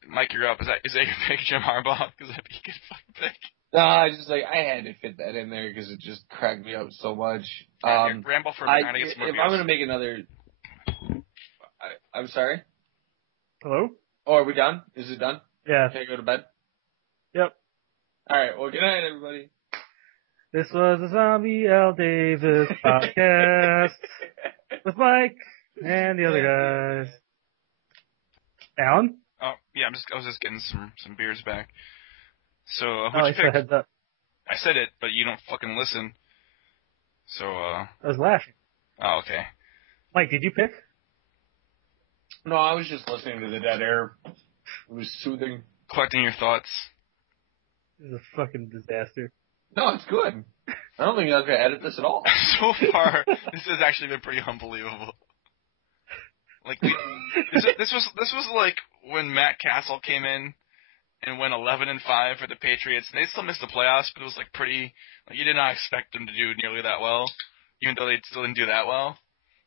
Mike, you're up. Is that your pick, Jim Harbaugh? Because that'd be a good fucking pick. No, I just like, I had to fit that in there because it just cracked me up so much. Ramble for a minute. I get some more if beers. I'm gonna make another, I'm sorry. Hello? Oh, are we done? Is it done? Yeah. Can I go to bed? Yep. All right. Well, good night, everybody. This was the Zombie L. Davis podcast with Mike and the other guys. Alan? Oh, yeah, I was just getting some beers back. So, Oh, who'd you I said pick? heads up. I said it, but you don't fucking listen. So, I was laughing. oh, okay. Mike, did you pick? No, I was just listening to the dead air. It was soothing. Collecting your thoughts. This is a fucking disaster. No, it's good. I don't think I was gonna edit this at all. So far, this has actually been pretty unbelievable. Like, this was like when Matt Castle came in and went 11-5 for the Patriots. And they still missed the playoffs, but it was like pretty. Like, you did not expect them to do nearly that well, even though they still didn't do that well.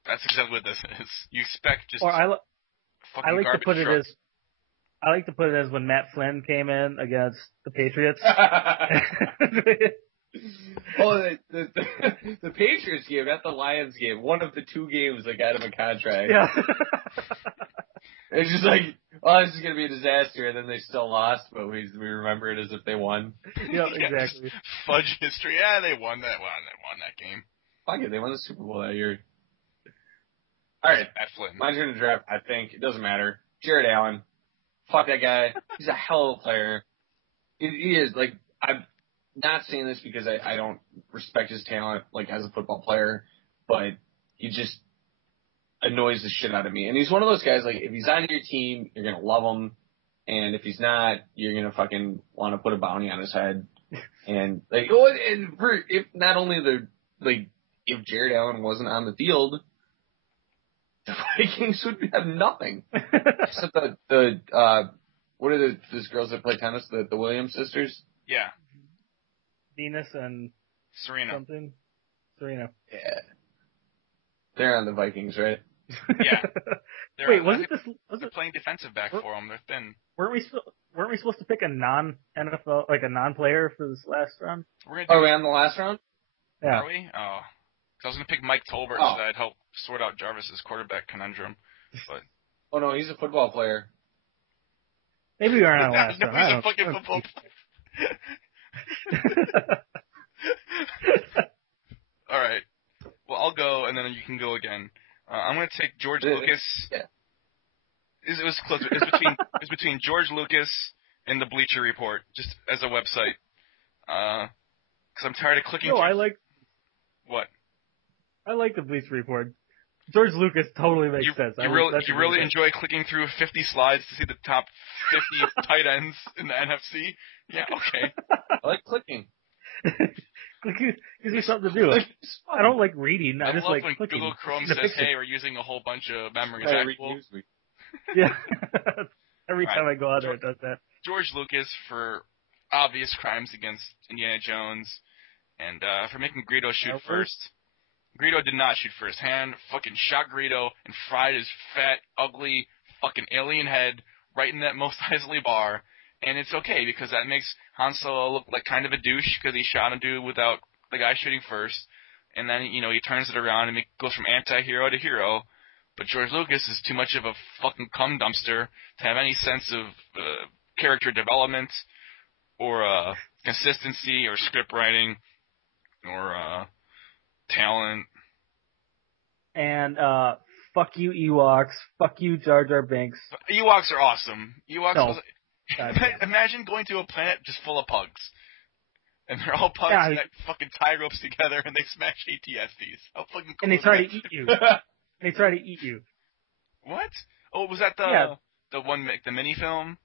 That's exactly what this is. You expect just. Or I like to put truck. I like to put it as when Matt Flynn came in against the Patriots. Oh, the Patriots game, not the Lions game. One of the two games that got him a contract. Yeah. It's just like, oh, this is gonna be a disaster, and then they still lost, but we remember it as if they won. Yeah, exactly. Fudge history. Yeah, they won that one. They won that game. Fuck it, they won the Super Bowl that year. All right, my turn to draft. I think it doesn't matter. Jared Allen. Fuck that guy. He's a hell of a player. He is. Like, I'm not saying this because I don't respect his talent, like, as a football player, but he just annoys the shit out of me. And he's one of those guys, like, if he's on your team, you're gonna love him, and if he's not, you're gonna fucking want to put a bounty on his head. And, like, if not only if Jared Allen wasn't on the field, the Vikings would have nothing. Except what are those girls that play tennis? The Williams sisters? Yeah. Venus and Serena. Something. Serena. Yeah. They're on the Vikings, right? Yeah. Wait, wasn't they're playing defensive back for them. They're thin. Weren't we supposed to pick a non-NFL, like a non-player for this last round? Are we on the last round? Yeah. Are we? Oh. 'Cause I was going to pick Mike Tolbert so that I'd help sort out Jarvis's quarterback conundrum. But oh, no, he's a football player. Maybe we aren't on the last round. He's a fucking football player. All right. Well, I'll go, and then you can go again. I'm going to take George Lucas. Yeah. It was close. It was between George Lucas and the Bleacher Report, just as a website. Because I'm tired of clicking. No, What? I like the Bleacher Report. George Lucas totally makes sense. You really enjoy clicking through 50 slides to see the top 50 tight ends in the NFC? Yeah, okay. I like clicking. Clicking gives me something to do. I don't like reading. I just love like when clicking. Google Chrome says, "Hey, we're using a whole bunch of memory." Yeah. Every time I go out there, it does that. George Lucas for obvious crimes against Indiana Jones, and for making Greedo shoot first. Greedo did not shoot first. Han fucking shot Greedo and fried his fat, ugly, fucking alien head right in that Mos Eisley bar. And it's okay, because that makes Han Solo look like kind of a douche, because he shot a dude without the guy shooting first. And then, he turns it around and goes from anti-hero to hero. But George Lucas is too much of a fucking cum dumpster to have any sense of character development, or consistency, or script writing, or talent. And fuck you Ewoks, fuck you Jar Jar Binks. Ewoks are awesome. No. Imagine going to a planet just full of pugs, and they're all pugs that fucking tie ropes together and they smash ATSTs. How fucking cool! And they try to eat you. They try to eat you. What? Oh, was that the mini film?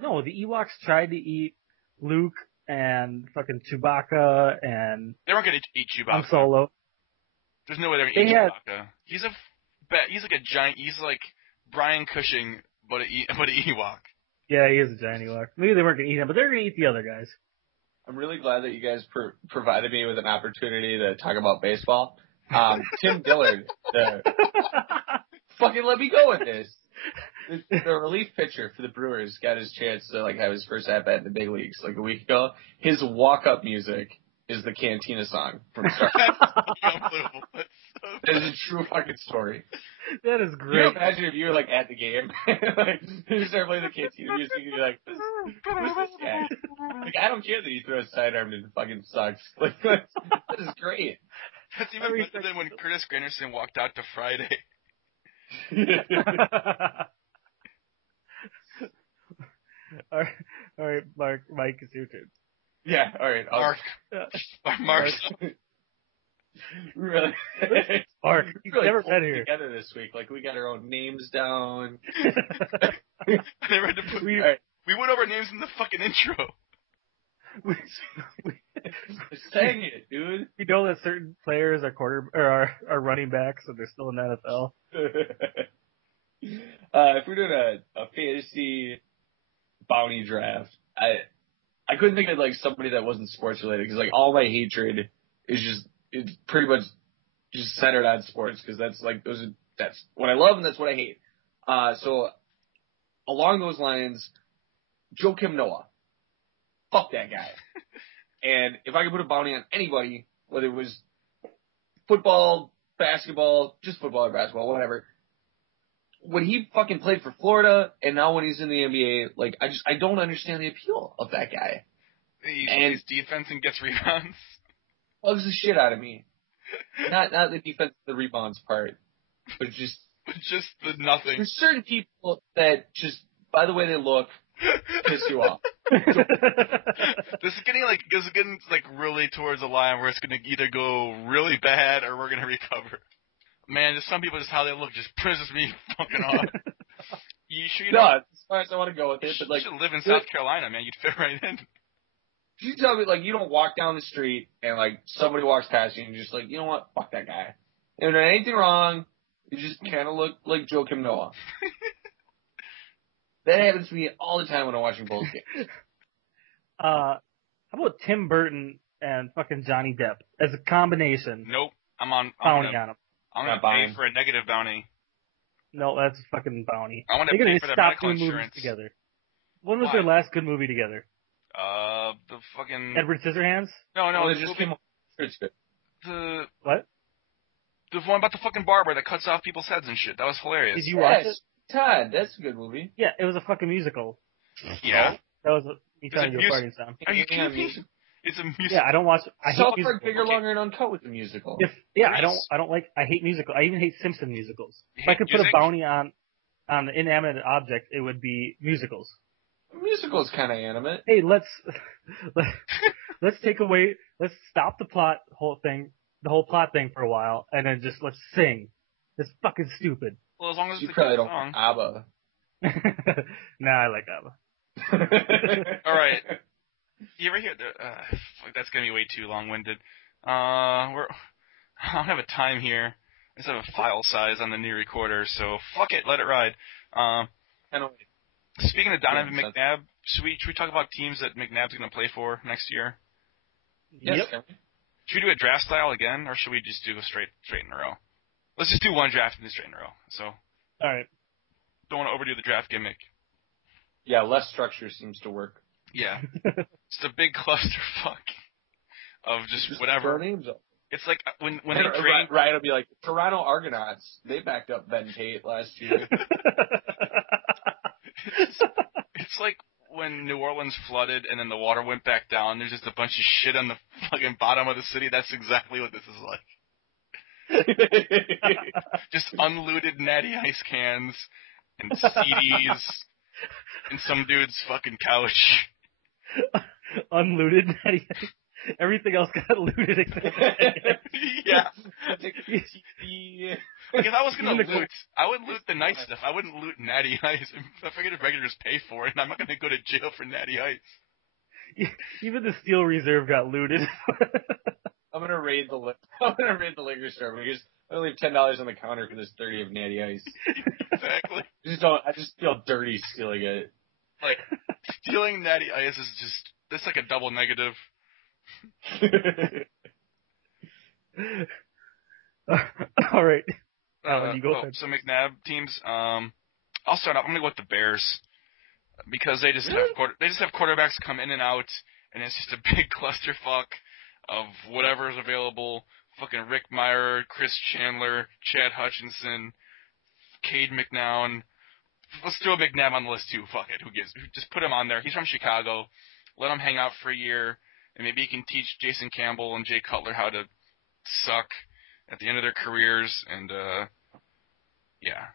No, the Ewoks tried to eat Luke and fucking Chewbacca and. They weren't gonna eat Chewbacca. Han Solo. There's no way they're gonna eat Chewbacca. He's like a giant. He's like Brian Cushing, but an Ewok. Yeah, he is a giant Ewok. Maybe they weren't gonna eat him, but they're gonna eat the other guys. I'm really glad that you guys provided me with an opportunity to talk about baseball. Tim Dillard, fucking let me go with this. The relief pitcher for the Brewers got his chance to have his first at bat in the big leagues a week ago. His walk-up music is the Cantina song from Star Wars. That's unbelievable. That is a true fucking story. That is great. Can you imagine if you were at the game, you start playing the Cantina music, and you're like, who's this guy? I don't care that he throws sidearm and it fucking sucks. That is great. That's even better than when Curtis Granderson walked out to Friday. All right, Mike, it's your turn. Yeah, all right. Mark. Really? Mark, you've really never been here. Together this week. We got our own names down. We went over names in the fucking intro. We sang it, dude. We know that certain players are running backs, and they're still in the NFL. If we're doing a fantasy bounty draft, I couldn't think of somebody that wasn't sports related, because all my hatred is it's pretty much just centered on sports, because that's what I love and that's what I hate. So along those lines, Joakim Noah. Fuck that guy. And if I could put a bounty on anybody, whether it was football, basketball, just football or basketball, whatever, when he fucking played for Florida, and now when he's in the NBA, like, I don't understand the appeal of that guy. He plays defense and gets rebounds. Bugs the shit out of me. Not the defense, the rebounds part, but just the nothing. There's certain people that just, by the way they look, piss you off. This is getting really towards the line where it's gonna either go really bad or we're gonna recover. Man, just some people, just how they look just pisses me fucking off. You sure you don't? No, as far as I want to go with it, but like, you should live in South Carolina, man. You'd fit right in. You tell me, like, you don't walk down the street and, like, somebody walks past you and you're just like, you know what, fuck that guy. And there ain't anything wrong, you just kind of look like Joakim Noah. That happens to me all the time when I'm watching Bulls games. How about Tim Burton and fucking Johnny Depp as a combination? Nope. I'm bounty on him. I'm gonna pay for a negative bounty. No, that's a fucking bounty. I want to pay for the medical insurance. Movies together. When was their last good movie together? The fucking Edward Scissorhands? No, it just came. It's good. What? The one about the fucking barber that cuts off people's heads and shit. That was hilarious. Did you watch it? Todd, that's a good movie. Yeah, it was a fucking musical. Yeah. That was me telling you a party sound. Are you kidding me? It's a musical. Yeah, I don't watch. I hate South musicals. Park Bigger, Longer, and Uncut was a musical. I hate musicals. I even hate Simpson musicals. If I could put a bounty on an inanimate object, it would be musicals. Musical's kind of animate. Hey, let's stop the whole plot thing for a while, and then just let's sing. It's fucking stupid. Well, as long as you it's a probably good don't song. like ABBA. Nah, I like ABBA. All right. You ever hear that's gonna be way too long-winded. I don't have a time here. I just have a file size on the new recorder, so fuck it, let it ride. Speaking of Donovan McNabb, should we talk about teams that McNabb's gonna play for next year? Yes. Yep. Should we do a draft style again, or should we just do a straight in a row? Let's just do one draft and do straight in a row. So. All right. Don't want to overdo the draft gimmick. Yeah, less structure seems to work. Yeah. Just a big clusterfuck of just whatever. Names up. It's like when they trade. Ryan will be like, Toronto Argonauts, they backed up Ben Tate last year. It's like when New Orleans flooded and then the water went back down. There's just a bunch of shit on the fucking bottom of the city. That's exactly what this is like. Just unlooted Natty Ice cans and CDs and some dude's fucking couch. Unlooted Natty Ice. Everything else got looted except yeah. Like if I was gonna loot, I would loot the nice stuff. I wouldn't loot Natty Ice. I figured if regulars pay for it, and I'm not gonna go to jail for Natty Ice. Even the Steel Reserve got looted. I'm gonna raid the liquor store because I leave $10 on the counter for this 30 of Natty Ice. Exactly. I just feel dirty stealing it. Like stealing Natty Ice is that's like a double negative. All right. You go ahead. So McNabb teams. I'll start off. I'm gonna go with the Bears because they just have quarterbacks come in and out, and it's just a big clusterfuck of whatever is available. Fucking Rick Meyer, Chris Chandler, Chad Hutchinson, Cade McNown. Let's throw McNabb on the list too. Fuck it. Who gives? Just put him on there. He's from Chicago. Let him hang out for a year, and maybe he can teach Jason Campbell and Jay Cutler how to suck at the end of their careers. And yeah.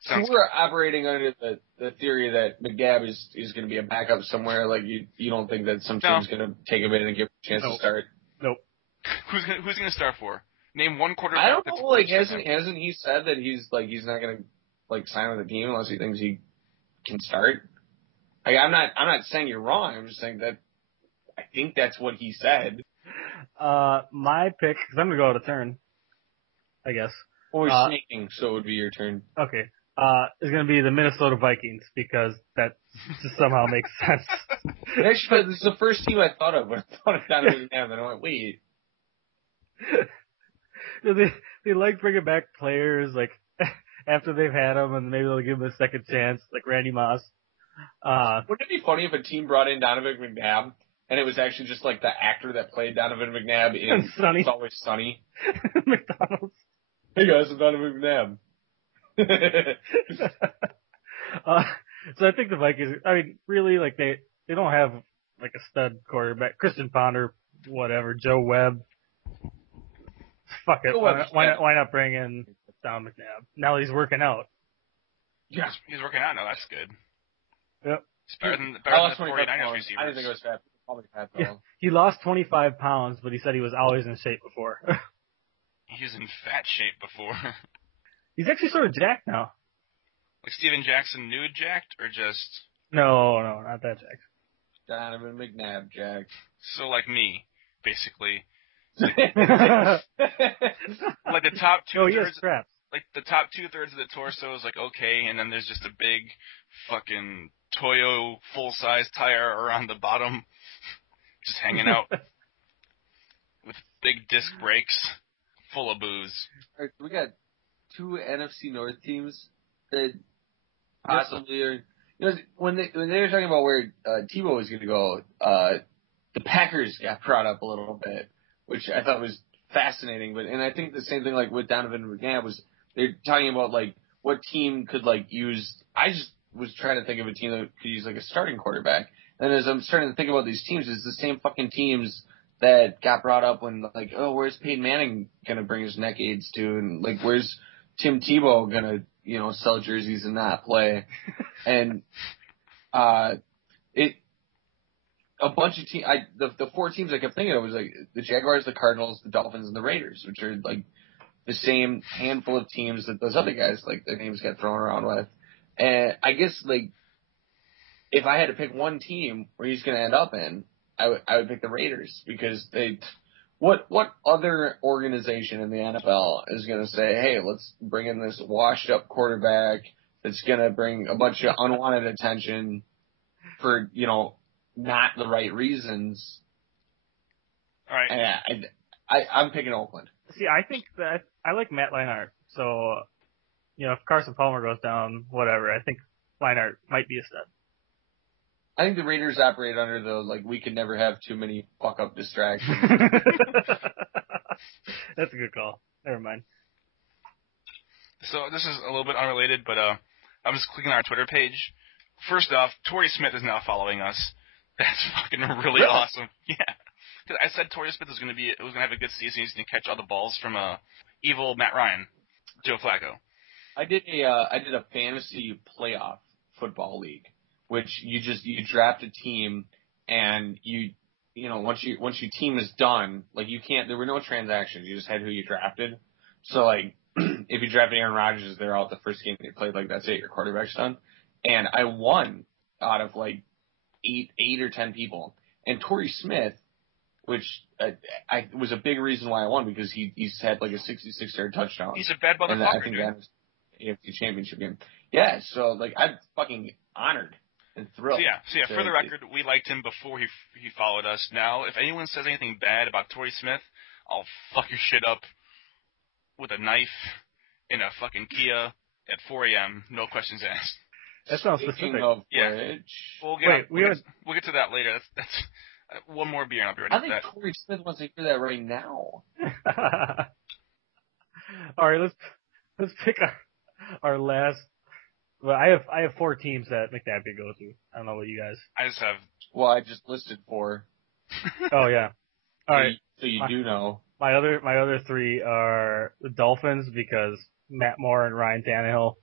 So we're operating under the theory that McNabb is going to be a backup somewhere. Like you don't think that some team's going to take him in and give him a chance to start? Nope. Who's going to start for? Name one quarterback. I don't know. Like hasn't he said that he's not going to sign with the team unless he thinks he can start? Like I'm not saying you're wrong. I'm just saying that I think that's what he said. My pick, because I'm going to go out of turn, I guess. Or we're sneaking, so it would be your turn. Okay. Is going to be the Minnesota Vikings because that just somehow makes sense. Actually, this is the first team I thought of when I thought of Donovan McNabb, and I went, wait. They like bringing back players like after they've had them, and maybe they'll give them a second chance, like Randy Moss. Wouldn't it be funny if a team brought in Donovan McNabb and it was actually just like the actor that played Donovan McNabb in Sunny. It's Always Sunny? McDonald's. Hey guys, I'm Donovan McNabb. So I think the Vikings, I mean, really, like, they don't have, like, a stud quarterback. Christian Ponder, whatever, Joe Webb. Fuck it. Why not bring in Don McNabb? Now he's working out. Yeah. He's working out now. That's good. Yep. It's better than the 49ers receivers. I didn't think it was fat. Probably fat, though. Yeah. He lost 25 pounds, but he said he was always in shape before. He was in fat shape before. He's actually sort of jacked now. Like Steven Jackson nude jacked, or just... No, not that jacked. Donovan McNabb jacked. So like me, basically. Like the top two-thirds... scraps. Like the top 2/3 of the torso is like okay, and then there's just a big fucking Toyo full-size tire around the bottom, just hanging out with big disc brakes full of booze. All right, we got 2 NFC North teams that possibly are. You know, when they were talking about where Tebow was going to go, the Packers got brought up a little bit, which I thought was fascinating. And I think the same thing like with Donovan McNabb was they're talking about like what team could like use. I just was trying to think of a team that could use like a starting quarterback. And as I'm starting to think about these teams, it's the same fucking teams that got brought up when like, oh, where's Peyton Manning gonna bring his neck aids to, and like where's Tim Tebow gonna sell jerseys and not play, and a bunch of teams. The 4 teams I kept thinking of was like the Jaguars, the Cardinals, the Dolphins, and the Raiders, which are like the same handful of teams that those other guys like their names got thrown around with. And I guess like if I had to pick one team where he's gonna end up in, I would pick the Raiders because what other organization in the NFL is going to say, hey, let's bring in this washed up quarterback that's going to bring a bunch of unwanted attention for, not the right reasons. All right. And I'm picking Oakland. See, I think that I like Matt Leinart. So, if Carson Palmer goes down, whatever, I think Leinart might be a stud. I think the Raiders operate under the, like, we can never have too many fuck-up distractions. That's a good call. Never mind. So this is a little bit unrelated, but I'm just clicking on our Twitter page. First off, Torrey Smith is now following us. That's fucking really awesome. Yeah. Because I said Torrey Smith was going to have a good season. He's going to catch all the balls from evil Matt Ryan, Joe Flacco. I did a fantasy playoff football league, which you draft a team and once your team is done, like there were no transactions. You just had who you drafted. So like if you drafted Aaron Rodgers, they're out the first game they played, like that's it, your quarterback's done. And I won out of like eight or 10 people. And Torrey Smith, which I was a big reason why I won because he's had like a 66-yard touchdown. He's a bad motherfucker. And I think that was the AFC Championship game. Yeah, so like I'm fucking honored and thrilled. So yeah. For the record, we liked him before he followed us. Now, if anyone says anything bad about Torrey Smith, I'll fuck your shit up with a knife in a fucking Kia at 4 a.m. No questions asked. That sounds specific. Of yeah. We'll get to that later. That's one more beer and I'll be ready I for think that. Torrey Smith wants to hear that right now. All right, let's pick our last. Well, I have 4 teams that McNabb could go to. I don't know what you guys. I just have. Well, I just listed 4. Oh yeah. All right. So you do know. My other 3 are the Dolphins because Matt Moore and Ryan Tannehill.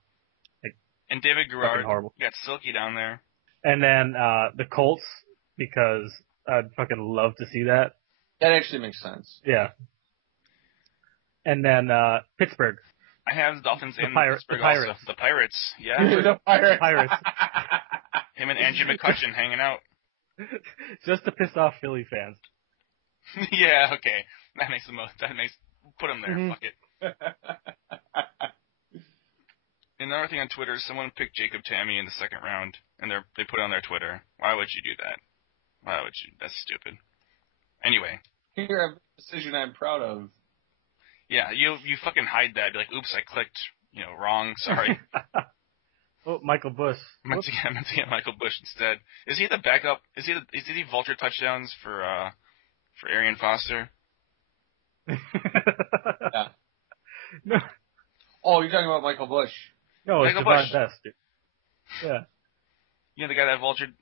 And David Garrard. Horrible. You got Silky down there. And then the Colts because I'd fucking love to see that. That actually makes sense. Yeah. And then Pittsburgh. I have the Dolphins and Pittsburgh the Pirates. also. The Pirates, yeah. The Pirates. Pirates. Him and Angie McCutcheon hanging out. Just to piss off Philly fans. Yeah, okay. That makes the most. Put him there. Fuck it. Another thing on Twitter, someone picked Jacob Tammy in the second round, and they put it on their Twitter. Why would you do that? Why would you? That's stupid. Anyway. Here, a decision I'm proud of. Yeah, you fucking hide that. Be like, oops, I clicked, wrong. Sorry. Oh, Michael Bush. I meant to get Michael Bush instead. Is he the backup? Is he vulture touchdowns for Arian Foster? Yeah. No. Oh, you're talking about Michael Bush. No, it's Michael Javon Bush. Best, dude. Yeah. You know the guy that vultured?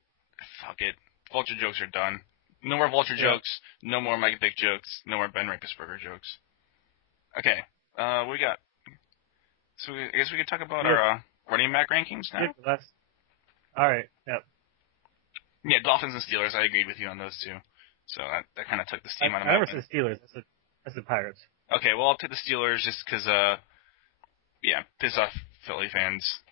Fuck it. Vulture jokes are done. No more vulture jokes. No more Mike Vick jokes. No more Ben Roethlisberger jokes. Okay. What we got? So I guess we could talk about our running back rankings now. Yeah, all right. Yep. Yeah, Dolphins and Steelers. I agreed with you on those two. So that kind of took the steam out of my I never head. said Steelers. I said Pirates. Okay, well I'll take the Steelers just because, piss off Philly fans.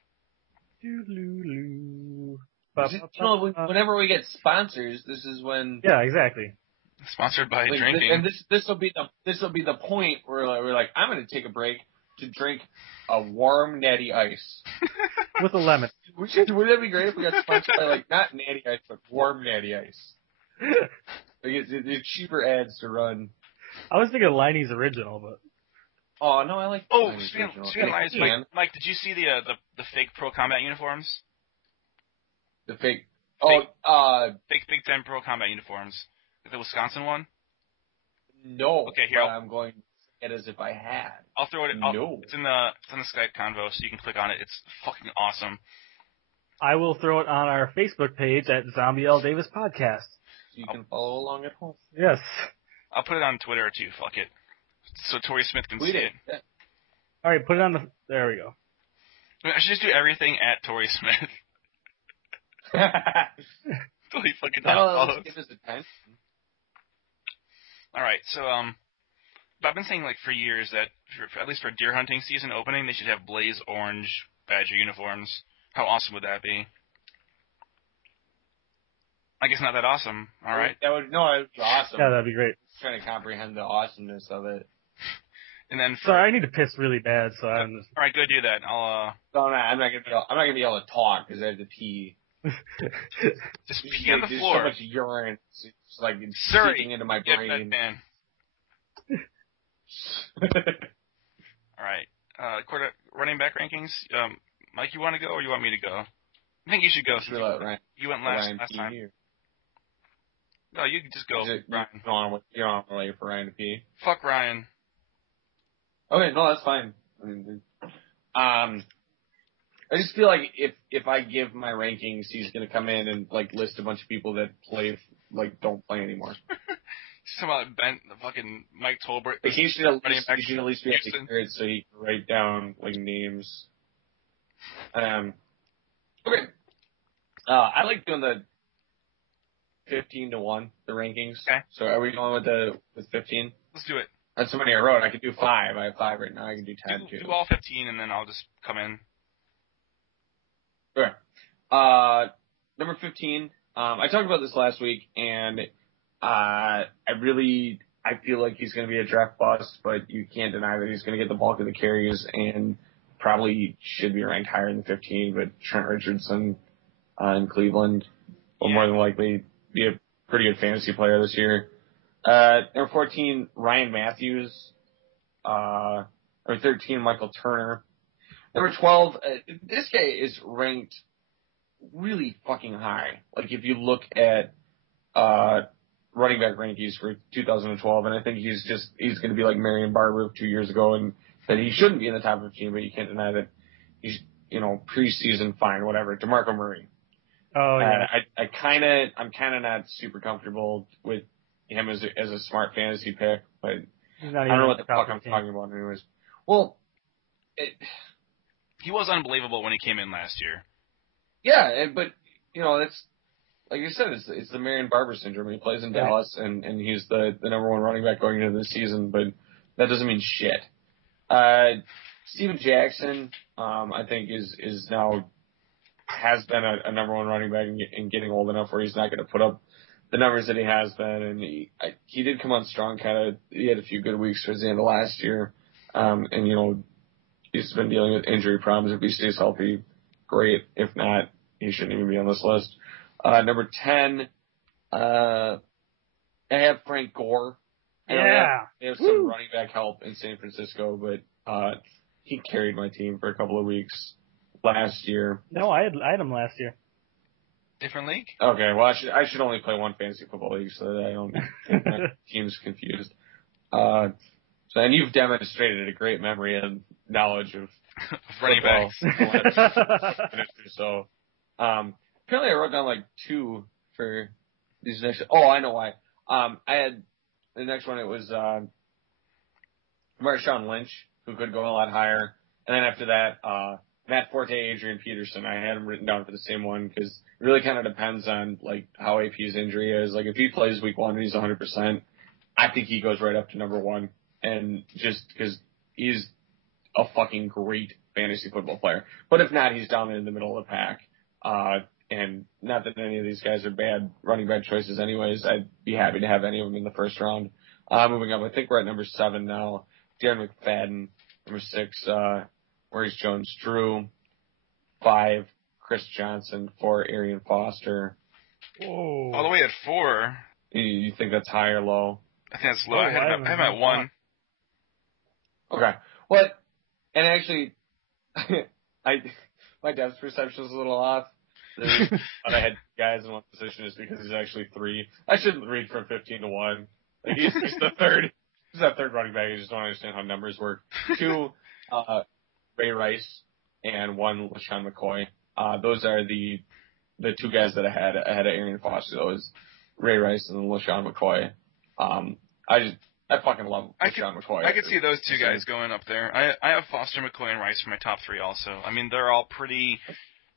Whenever we get sponsors, this is when. Yeah, exactly. Sponsored by drinking. And this will be the point where we're like, I'm going to take a break to drink a warm natty ice with a lemon. Wouldn't that be great if we got sponsored by like not natty ice but warm natty ice? It's cheaper ads to run. I was thinking Liney's original, but. Oh no, I like. Speaking of Liney's, Mike, did you see the fake Pro Combat uniforms? The fake. Fake Big Ten Pro Combat uniforms. The Wisconsin one? No. Okay, here. I'm going to say it as if I had. I'll throw it. No. It's in the Skype convo, so you can click on it. It's fucking awesome. I will throw it on our Facebook page at Zombie L Davis Podcast. So you can follow along at home. Yes. I'll put it on Twitter too. Fuck it. So Torrey Smith can see it. Yeah. All right, put it on the. There we go. I should just do everything at Torrey Smith. Totally fucking That'll give us attention. All right, so I've been saying like for years that at least for deer hunting season opening, they should have blaze orange Badger uniforms. How awesome would that be? I guess not that awesome. All right. That would be awesome. Yeah, that'd be great. Trying to comprehend the awesomeness of it. And then sorry, I need to piss really bad, so I'm just. All right, go do that. I'll. No, I'm not gonna be able to talk because I have to pee. Just pee on the floor. There's so much urine. It's like seeping into my brain. All right. Running back rankings. Mike, you want to go or you want me to go? I think you should go. You went last time. No, you can just go, Ryan. You don't want to wait for Ryan to pee. Fuck Ryan. Okay, no, that's fine. I just feel like if I give my rankings, he's gonna come in and like list a bunch of people that don't play anymore. Somehow bent the fucking Mike Tolbert. Like he should at least be accurate so he can write down like names. Okay. I like doing the 15-1, the rankings. Okay. So are we going with 15? Let's do it. That's how many I wrote. I could do 5. I have 5 right now. I can do 10 too. Do all 15 and then I'll just come in. Okay. Number 15. I talked about this last week, and I feel like he's going to be a draft bust, but you can't deny that he's going to get the bulk of the carries and probably should be ranked higher than 15. But Trent Richardson in Cleveland will more than likely be a pretty good fantasy player this year. Number 14, Ryan Matthews. Number 13, Michael Turner. Number 12, this guy is ranked really fucking high. Like, if you look at running back rankings for 2012, and I think he's going to be like Marion Barber of 2 years ago, and that he shouldn't be in the top 15, but you can't deny that he's, preseason fine, whatever. DeMarco Murray. Oh, yeah. I'm kind of not super comfortable with him as a smart fantasy pick, but I don't know what the fuck I'm talking about anyways. Well, he was unbelievable when he came in last year. Yeah, but that's like you said, it's the Marion Barber syndrome. He plays in Dallas, and he's the number one running back going into the season, but that doesn't mean shit. Steven Jackson, I think is now has been a number one running back and getting old enough where he's not going to put up the numbers that he has been, and he did come on strong. He had a few good weeks towards the end of last year, and he's been dealing with injury problems. If he stays healthy, great. If not, he shouldn't even be on this list. Number 10, I have Frank Gore. Yeah. They have some running back help in San Francisco, but he carried my team for a couple of weeks last year. No, I had him last year. Different league? Okay, well, I should only play one fantasy football league so that I don't get my teams confused. And you've demonstrated a great memory of knowledge of running football. backs. So, apparently I wrote down like 2 for these next. Oh, I know why. I had the next one. It was Marshawn Lynch, who could go a lot higher, and then after that, Matt Forte, Adrian Peterson. I had them written down for the same one because it really kind of depends on like how AP's injury is. Like if he plays week 1 and he's 100%, I think he goes right up to number 1, and just because he's a fucking great fantasy football player. But if not, he's down in the middle of the pack. And not that any of these guys are bad running back choices anyways. I'd be happy to have any of them in the first round. Moving up, I think we're at number 7 now. Darren McFadden. Number 6, Maurice Jones-Drew. 5, Chris Johnson. 4, Arian Foster. Whoa. All the way at 4. You think that's high or low? I think that's low. I have him at 1. Okay. What? And actually, my depth perception is a little off. But I had guys in one position is because he's actually 3. I shouldn't read from 15 to 1. Like he's the third. He's that third running back. I just don't understand how numbers work. 2, Ray Rice, and 1, LaShawn McCoy. Those are the 2 guys that I had ahead of Arian Foster. Those Ray Rice and LaShawn McCoy. I fucking love LaShawn McCoy. I could see those 2 guys going up there. I have Foster, McCoy, and Rice for my top 3 also. I mean, they're all pretty.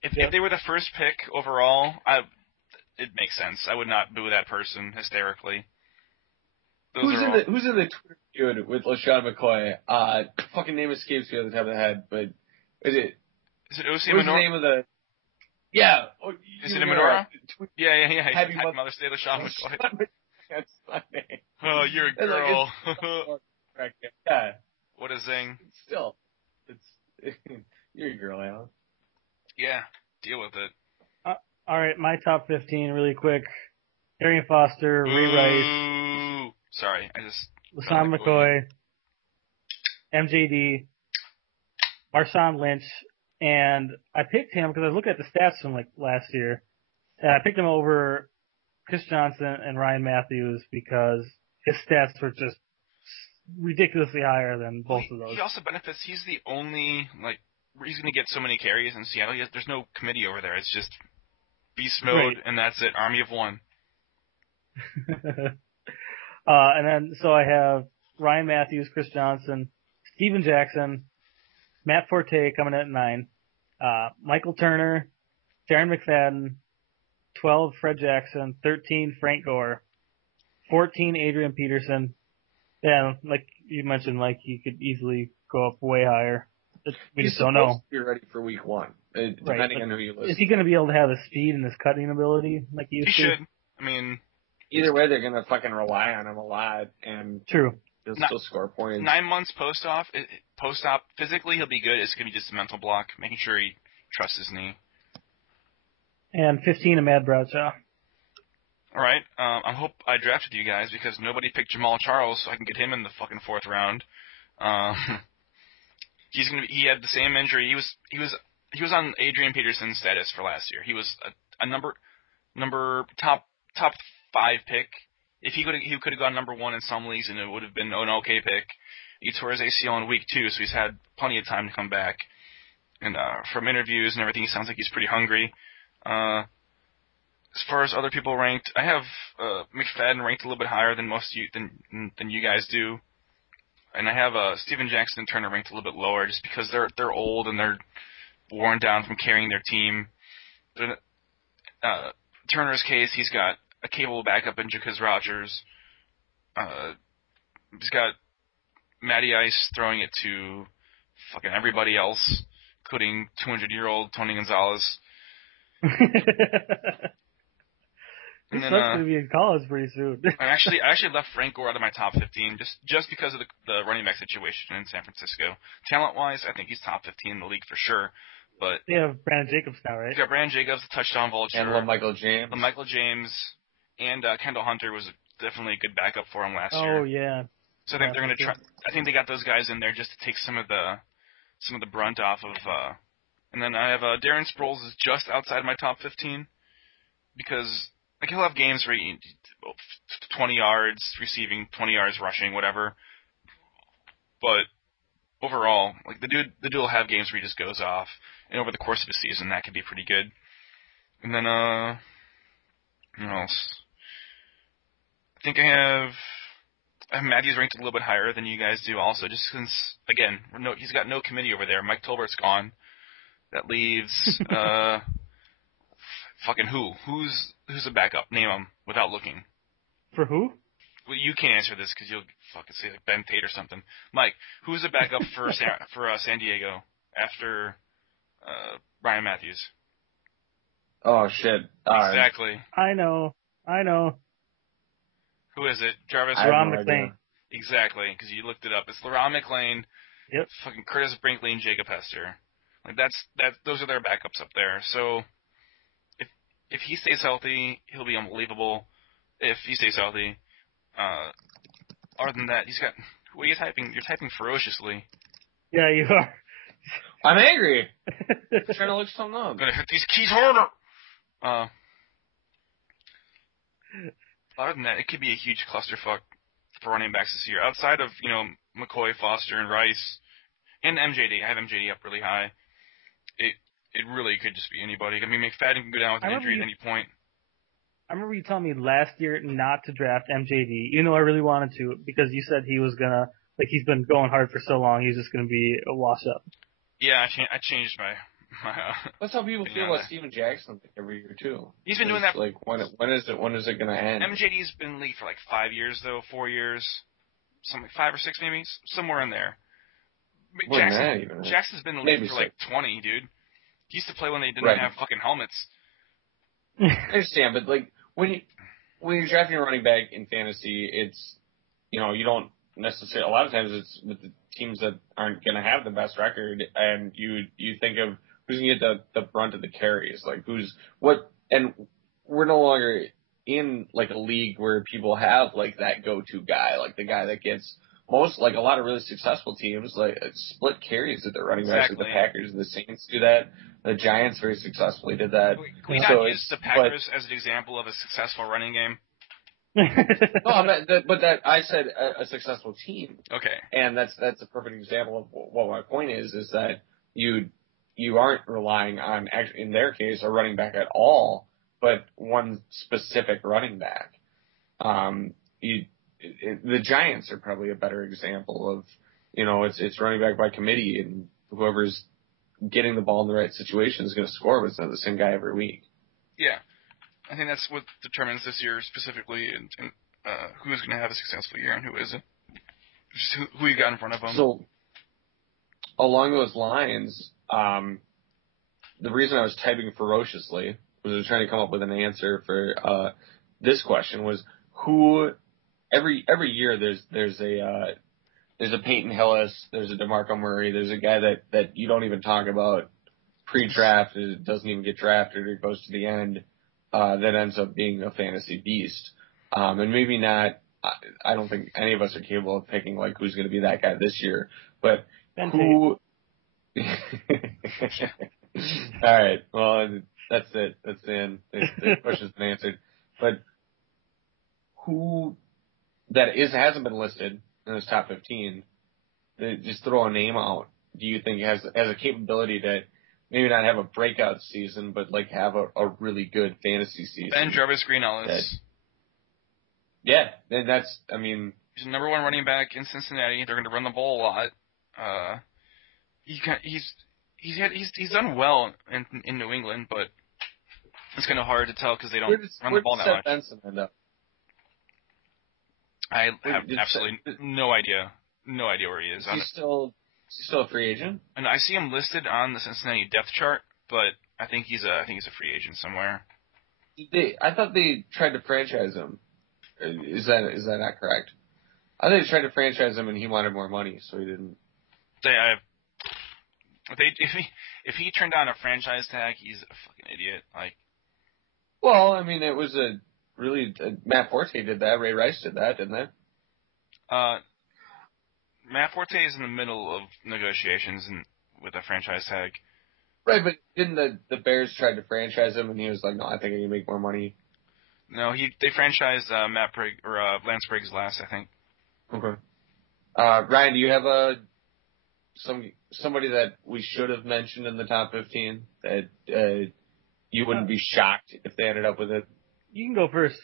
If they were the first pick overall, it makes sense. I would not boo that person hysterically. Who's in the Twitter feud with LaShawn McCoy? Fucking name escapes me on the top of the head, but is it Osi Menora? What's the name of the? Yeah. Is it Menora? Yeah. Happy Mother's Day, LaShawn McCoy. That's my name. Oh, you're a girl. Yeah. What a zing. Still, you're a girl, Alan. Yeah, deal with it. All right, my top 15 really quick. Arian Foster, Ray Rice. Sorry, I just... LaShawn McCoy, MJD, Marshawn Lynch, and I picked him because I was looking at the stats from like last year, and I picked him over Chris Johnson and Ryan Matthews because his stats were just ridiculously higher than both of those. He also benefits. He's the only he's going to get so many carries in Seattle. There's no committee over there. It's just beast mode, right. And that's it. Army of one. And then so I have Ryan Matthews, Chris Johnson, Steven Jackson, Matt Forte coming in at 9, Michael Turner, Darren McFadden, 12 Fred Jackson, 13 Frank Gore, 14 Adrian Peterson. Yeah, like you mentioned, Mike, he could easily go up way higher. We just don't know. He's supposed to be ready for week 1, depending on who you listen. Is he going to be able to have the speed and his cutting ability like he used to? He should. I mean, either way, they're going to fucking rely on him a lot, and true. He'll still score points. 9 months post-op, physically he'll be good. It's going to be just a mental block, making sure he trusts his knee. And 15 of Mad Bradshaw. All right. I hope I drafted you guys because nobody picked Jamal Charles, so I can get him in the fucking 4th round. He had the same injury. He was on Adrian Peterson's status for last year. He was a number top 5 pick. If he could have gone number 1 in some leagues, and it would have been an okay pick. He tore his ACL in week 2, so he's had plenty of time to come back. And from interviews and everything, he sounds like he's pretty hungry. As far as other people ranked, I have McFadden ranked a little bit higher than than you guys do, and I have Steven Jackson and Turner ranked a little bit lower just because they're old and they're worn down from carrying their team. Turner's case, he's got a capable backup in Jacuz Rogers. He's got Matty Ice throwing it to fucking everybody else, including 200-year-old Tony Gonzalez. He's going to be in college pretty soon. I actually left Frank Gore out of my top 15 just because of the running back situation in San Francisco. Talent-wise, I think he's top 15 in the league for sure. But they have Brandon Jacobs now, right? You got Brandon Jacobs, the touchdown vulture. And LaMichael James. LaMichael James. And Kendall Hunter was definitely a good backup for him last year. Oh, yeah. So I think they're going to try. I think they got those guys in there just to take some of the brunt off of. And then I have Darren Sproles is just outside my top 15 because he'll have games where 20 yards receiving, 20 yards rushing, whatever. But overall, like the dude will have games where he just goes off, and over the course of a season, that could be pretty good. And then what else? I think I have Matthews ranked a little bit higher than you guys do, also, just since again, he's got no committee over there. Mike Tolbert's gone. That leaves fucking who? Who's a backup? Name him without looking. For who? Well, you can't answer this because you'll fucking say like Ben Tate or something. Mike, who's the backup for San Diego after Ryan Matthews? Oh shit! Exactly. I know. Who is it? Jarvis. Ron McLean. Exactly, because you looked it up. It's LaRon McLean. Yep. Fucking Curtis Brinkley and Jacob Hester. Like those are their backups up there. So if he stays healthy, he'll be unbelievable. If he stays healthy. Other than that, he's got. What are you typing? You're typing ferociously. Yeah, you are. I'm angry. I'm trying to look something up. I'm gonna hit these keys harder. Other than that, it could be a huge clusterfuck for running backs this year. Outside of McCoy, Foster, and Rice, and MJD. I have MJD up really high. It really could just be anybody. I mean, McFadden can go down with an injury at any point. I remember you telling me last year not to draft MJD. I really wanted to because you said he was gonna he's been going hard for so long. He's just gonna be a wash up. Yeah, I changed my. That's how people feel about Steven Jackson every year too. He's been doing that. Like when is it gonna end? MJD's been in the league for like 5 years though, 4 years, something like 5 or 6 maybe, somewhere in there. Jackson's been in the league for like 20, dude. He used to play when they didn't have fucking helmets. I understand, but like when you're drafting a running back in fantasy, it's you don't necessarily. A lot of times it's with the teams that aren't going to have the best record, and you think of who's going to get the brunt of the carries, like who's what. And we're no longer in like a league where people have like that go-to guy, like the guy that gets most. Like a lot of really successful teams like split carries at their running backs. Like the Packers and the Saints do that. The Giants very successfully did that. Can we not use the Packers as an example of a successful running game? No, but I said a successful team. Okay. And that's a perfect example of what my point is that you aren't relying on, actually, in their case, a running back at all, but one specific running back. The Giants are probably a better example of, it's running back by committee, and whoever's getting the ball in the right situation is going to score, but it's not the same guy every week. Yeah. I think that's what determines this year specifically, and who's going to have a successful year and who isn't. Just who you got in front of them. So, along those lines, the reason I was typing ferociously was I was trying to come up with an answer for this question was who every year there's a Peyton Hillis, there's a DeMarco Murray, there's a guy that you don't even talk about pre-draft, it doesn't even get drafted, or goes to the end. That ends up being a fantasy beast. And maybe not, I don't think any of us are capable of picking like who's going to be that guy this year, but who, all right, well, that's it. That's the end. The question's been answered. But who hasn't been listed in this top 15, just throw a name out, do you think has a capability to maybe not have a breakout season, but like have a really good fantasy season? Ben Jarvis Green Ellis. Yeah, and he's the number one running back in Cincinnati. They're going to run the ball a lot. He's done well in New England, but it's kind of hard to tell because they don't run the ball that much. Benson end up? I have absolutely no idea. No idea where he is. Is he still a free agent? And I see him listed on the Cincinnati depth chart, but I think he's a free agent somewhere. I thought they tried to franchise him. Is that not correct? I think they tried to franchise him and he wanted more money, so he didn't. If he turned down a franchise tag, he's a fucking idiot. Like, well, it was Matt Forte did that. Ray Rice did that, didn't they? Matt Forte is in the middle of negotiations with a franchise tag. Right, but didn't the Bears try to franchise him and he was like, no, I think I can make more money? No, they franchised Lance Briggs last, I think. Okay. Ryan, do you have a somebody that we should have mentioned in the top 15 that you wouldn't be shocked if they ended up with it? You can go first.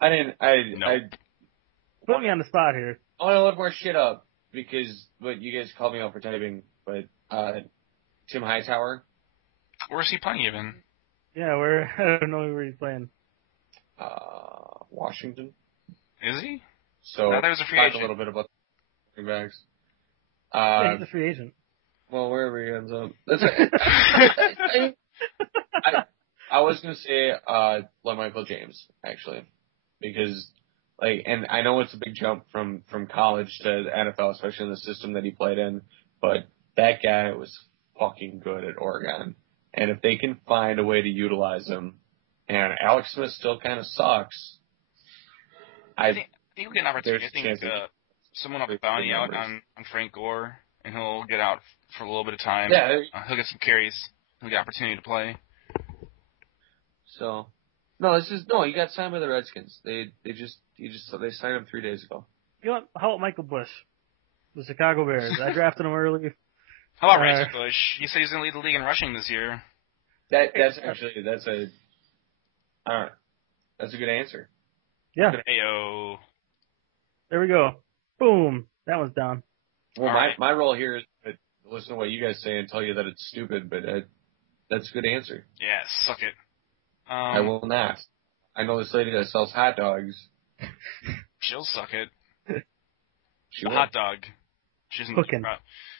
I didn't. Put me on the spot here. I want to look more shit up but you guys called me out for typing. But Tim Hightower. Where's he playing even? Yeah, I don't know where he's playing. Washington. Is he? So I thought he was a free talk agent. a little bit about the backs. Yeah, he's a free agent. Well, wherever he ends up. That's I was gonna say LaMichael James actually, because and I know it's a big jump from college to the NFL, especially in the system that he played in, but that guy was fucking good at Oregon, and if they can find a way to utilize him, and Alex Smith still kind of sucks. I think he'll get an opportunity. I think someone will bounty out on Frank Gore, and he'll get out for a little bit of time. Yeah, he'll get some carries. He'll get opportunity to play. So, he got signed by the Redskins. They signed him 3 days ago. You know what? How about Michael Bush, the Chicago Bears? I drafted him early. How about Reggie Bush? He said he's going to lead the league in rushing this year. That's a good answer. Yeah. Ayo. There we go. Boom. That one's down. Well, my role here is to listen to what you guys say and tell you that it's stupid, but that's a good answer. Yeah, suck it. I will not. I know this lady that sells hot dogs. She'll suck it. She hot dog. She doesn't Hooking.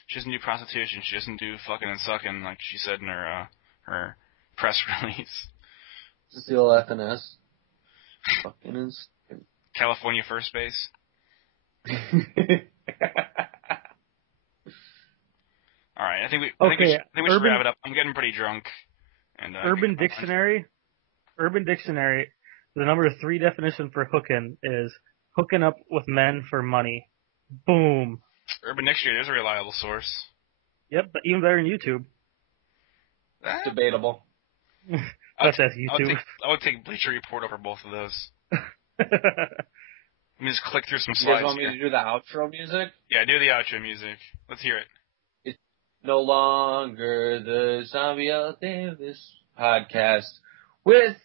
She doesn't do prostitution. She doesn't do fucking and sucking like she said in her press release. Is this the old FNS? Fucking and sucking. California first base. All right, I think we should wrap it up. I'm getting pretty drunk. And Urban Dictionary, the number 3 definition for hooking is hooking up with men for money. Boom. Urban Dictionary, there's a reliable source. Yep, but even better than YouTube. Debatable. That's YouTube. I would take Bleacher Report over both of those. Let me just click through some slides. You guys want me to do the outro music? Yeah, do the outro music. Let's hear it. It's no longer the Zombie Al Davis podcast with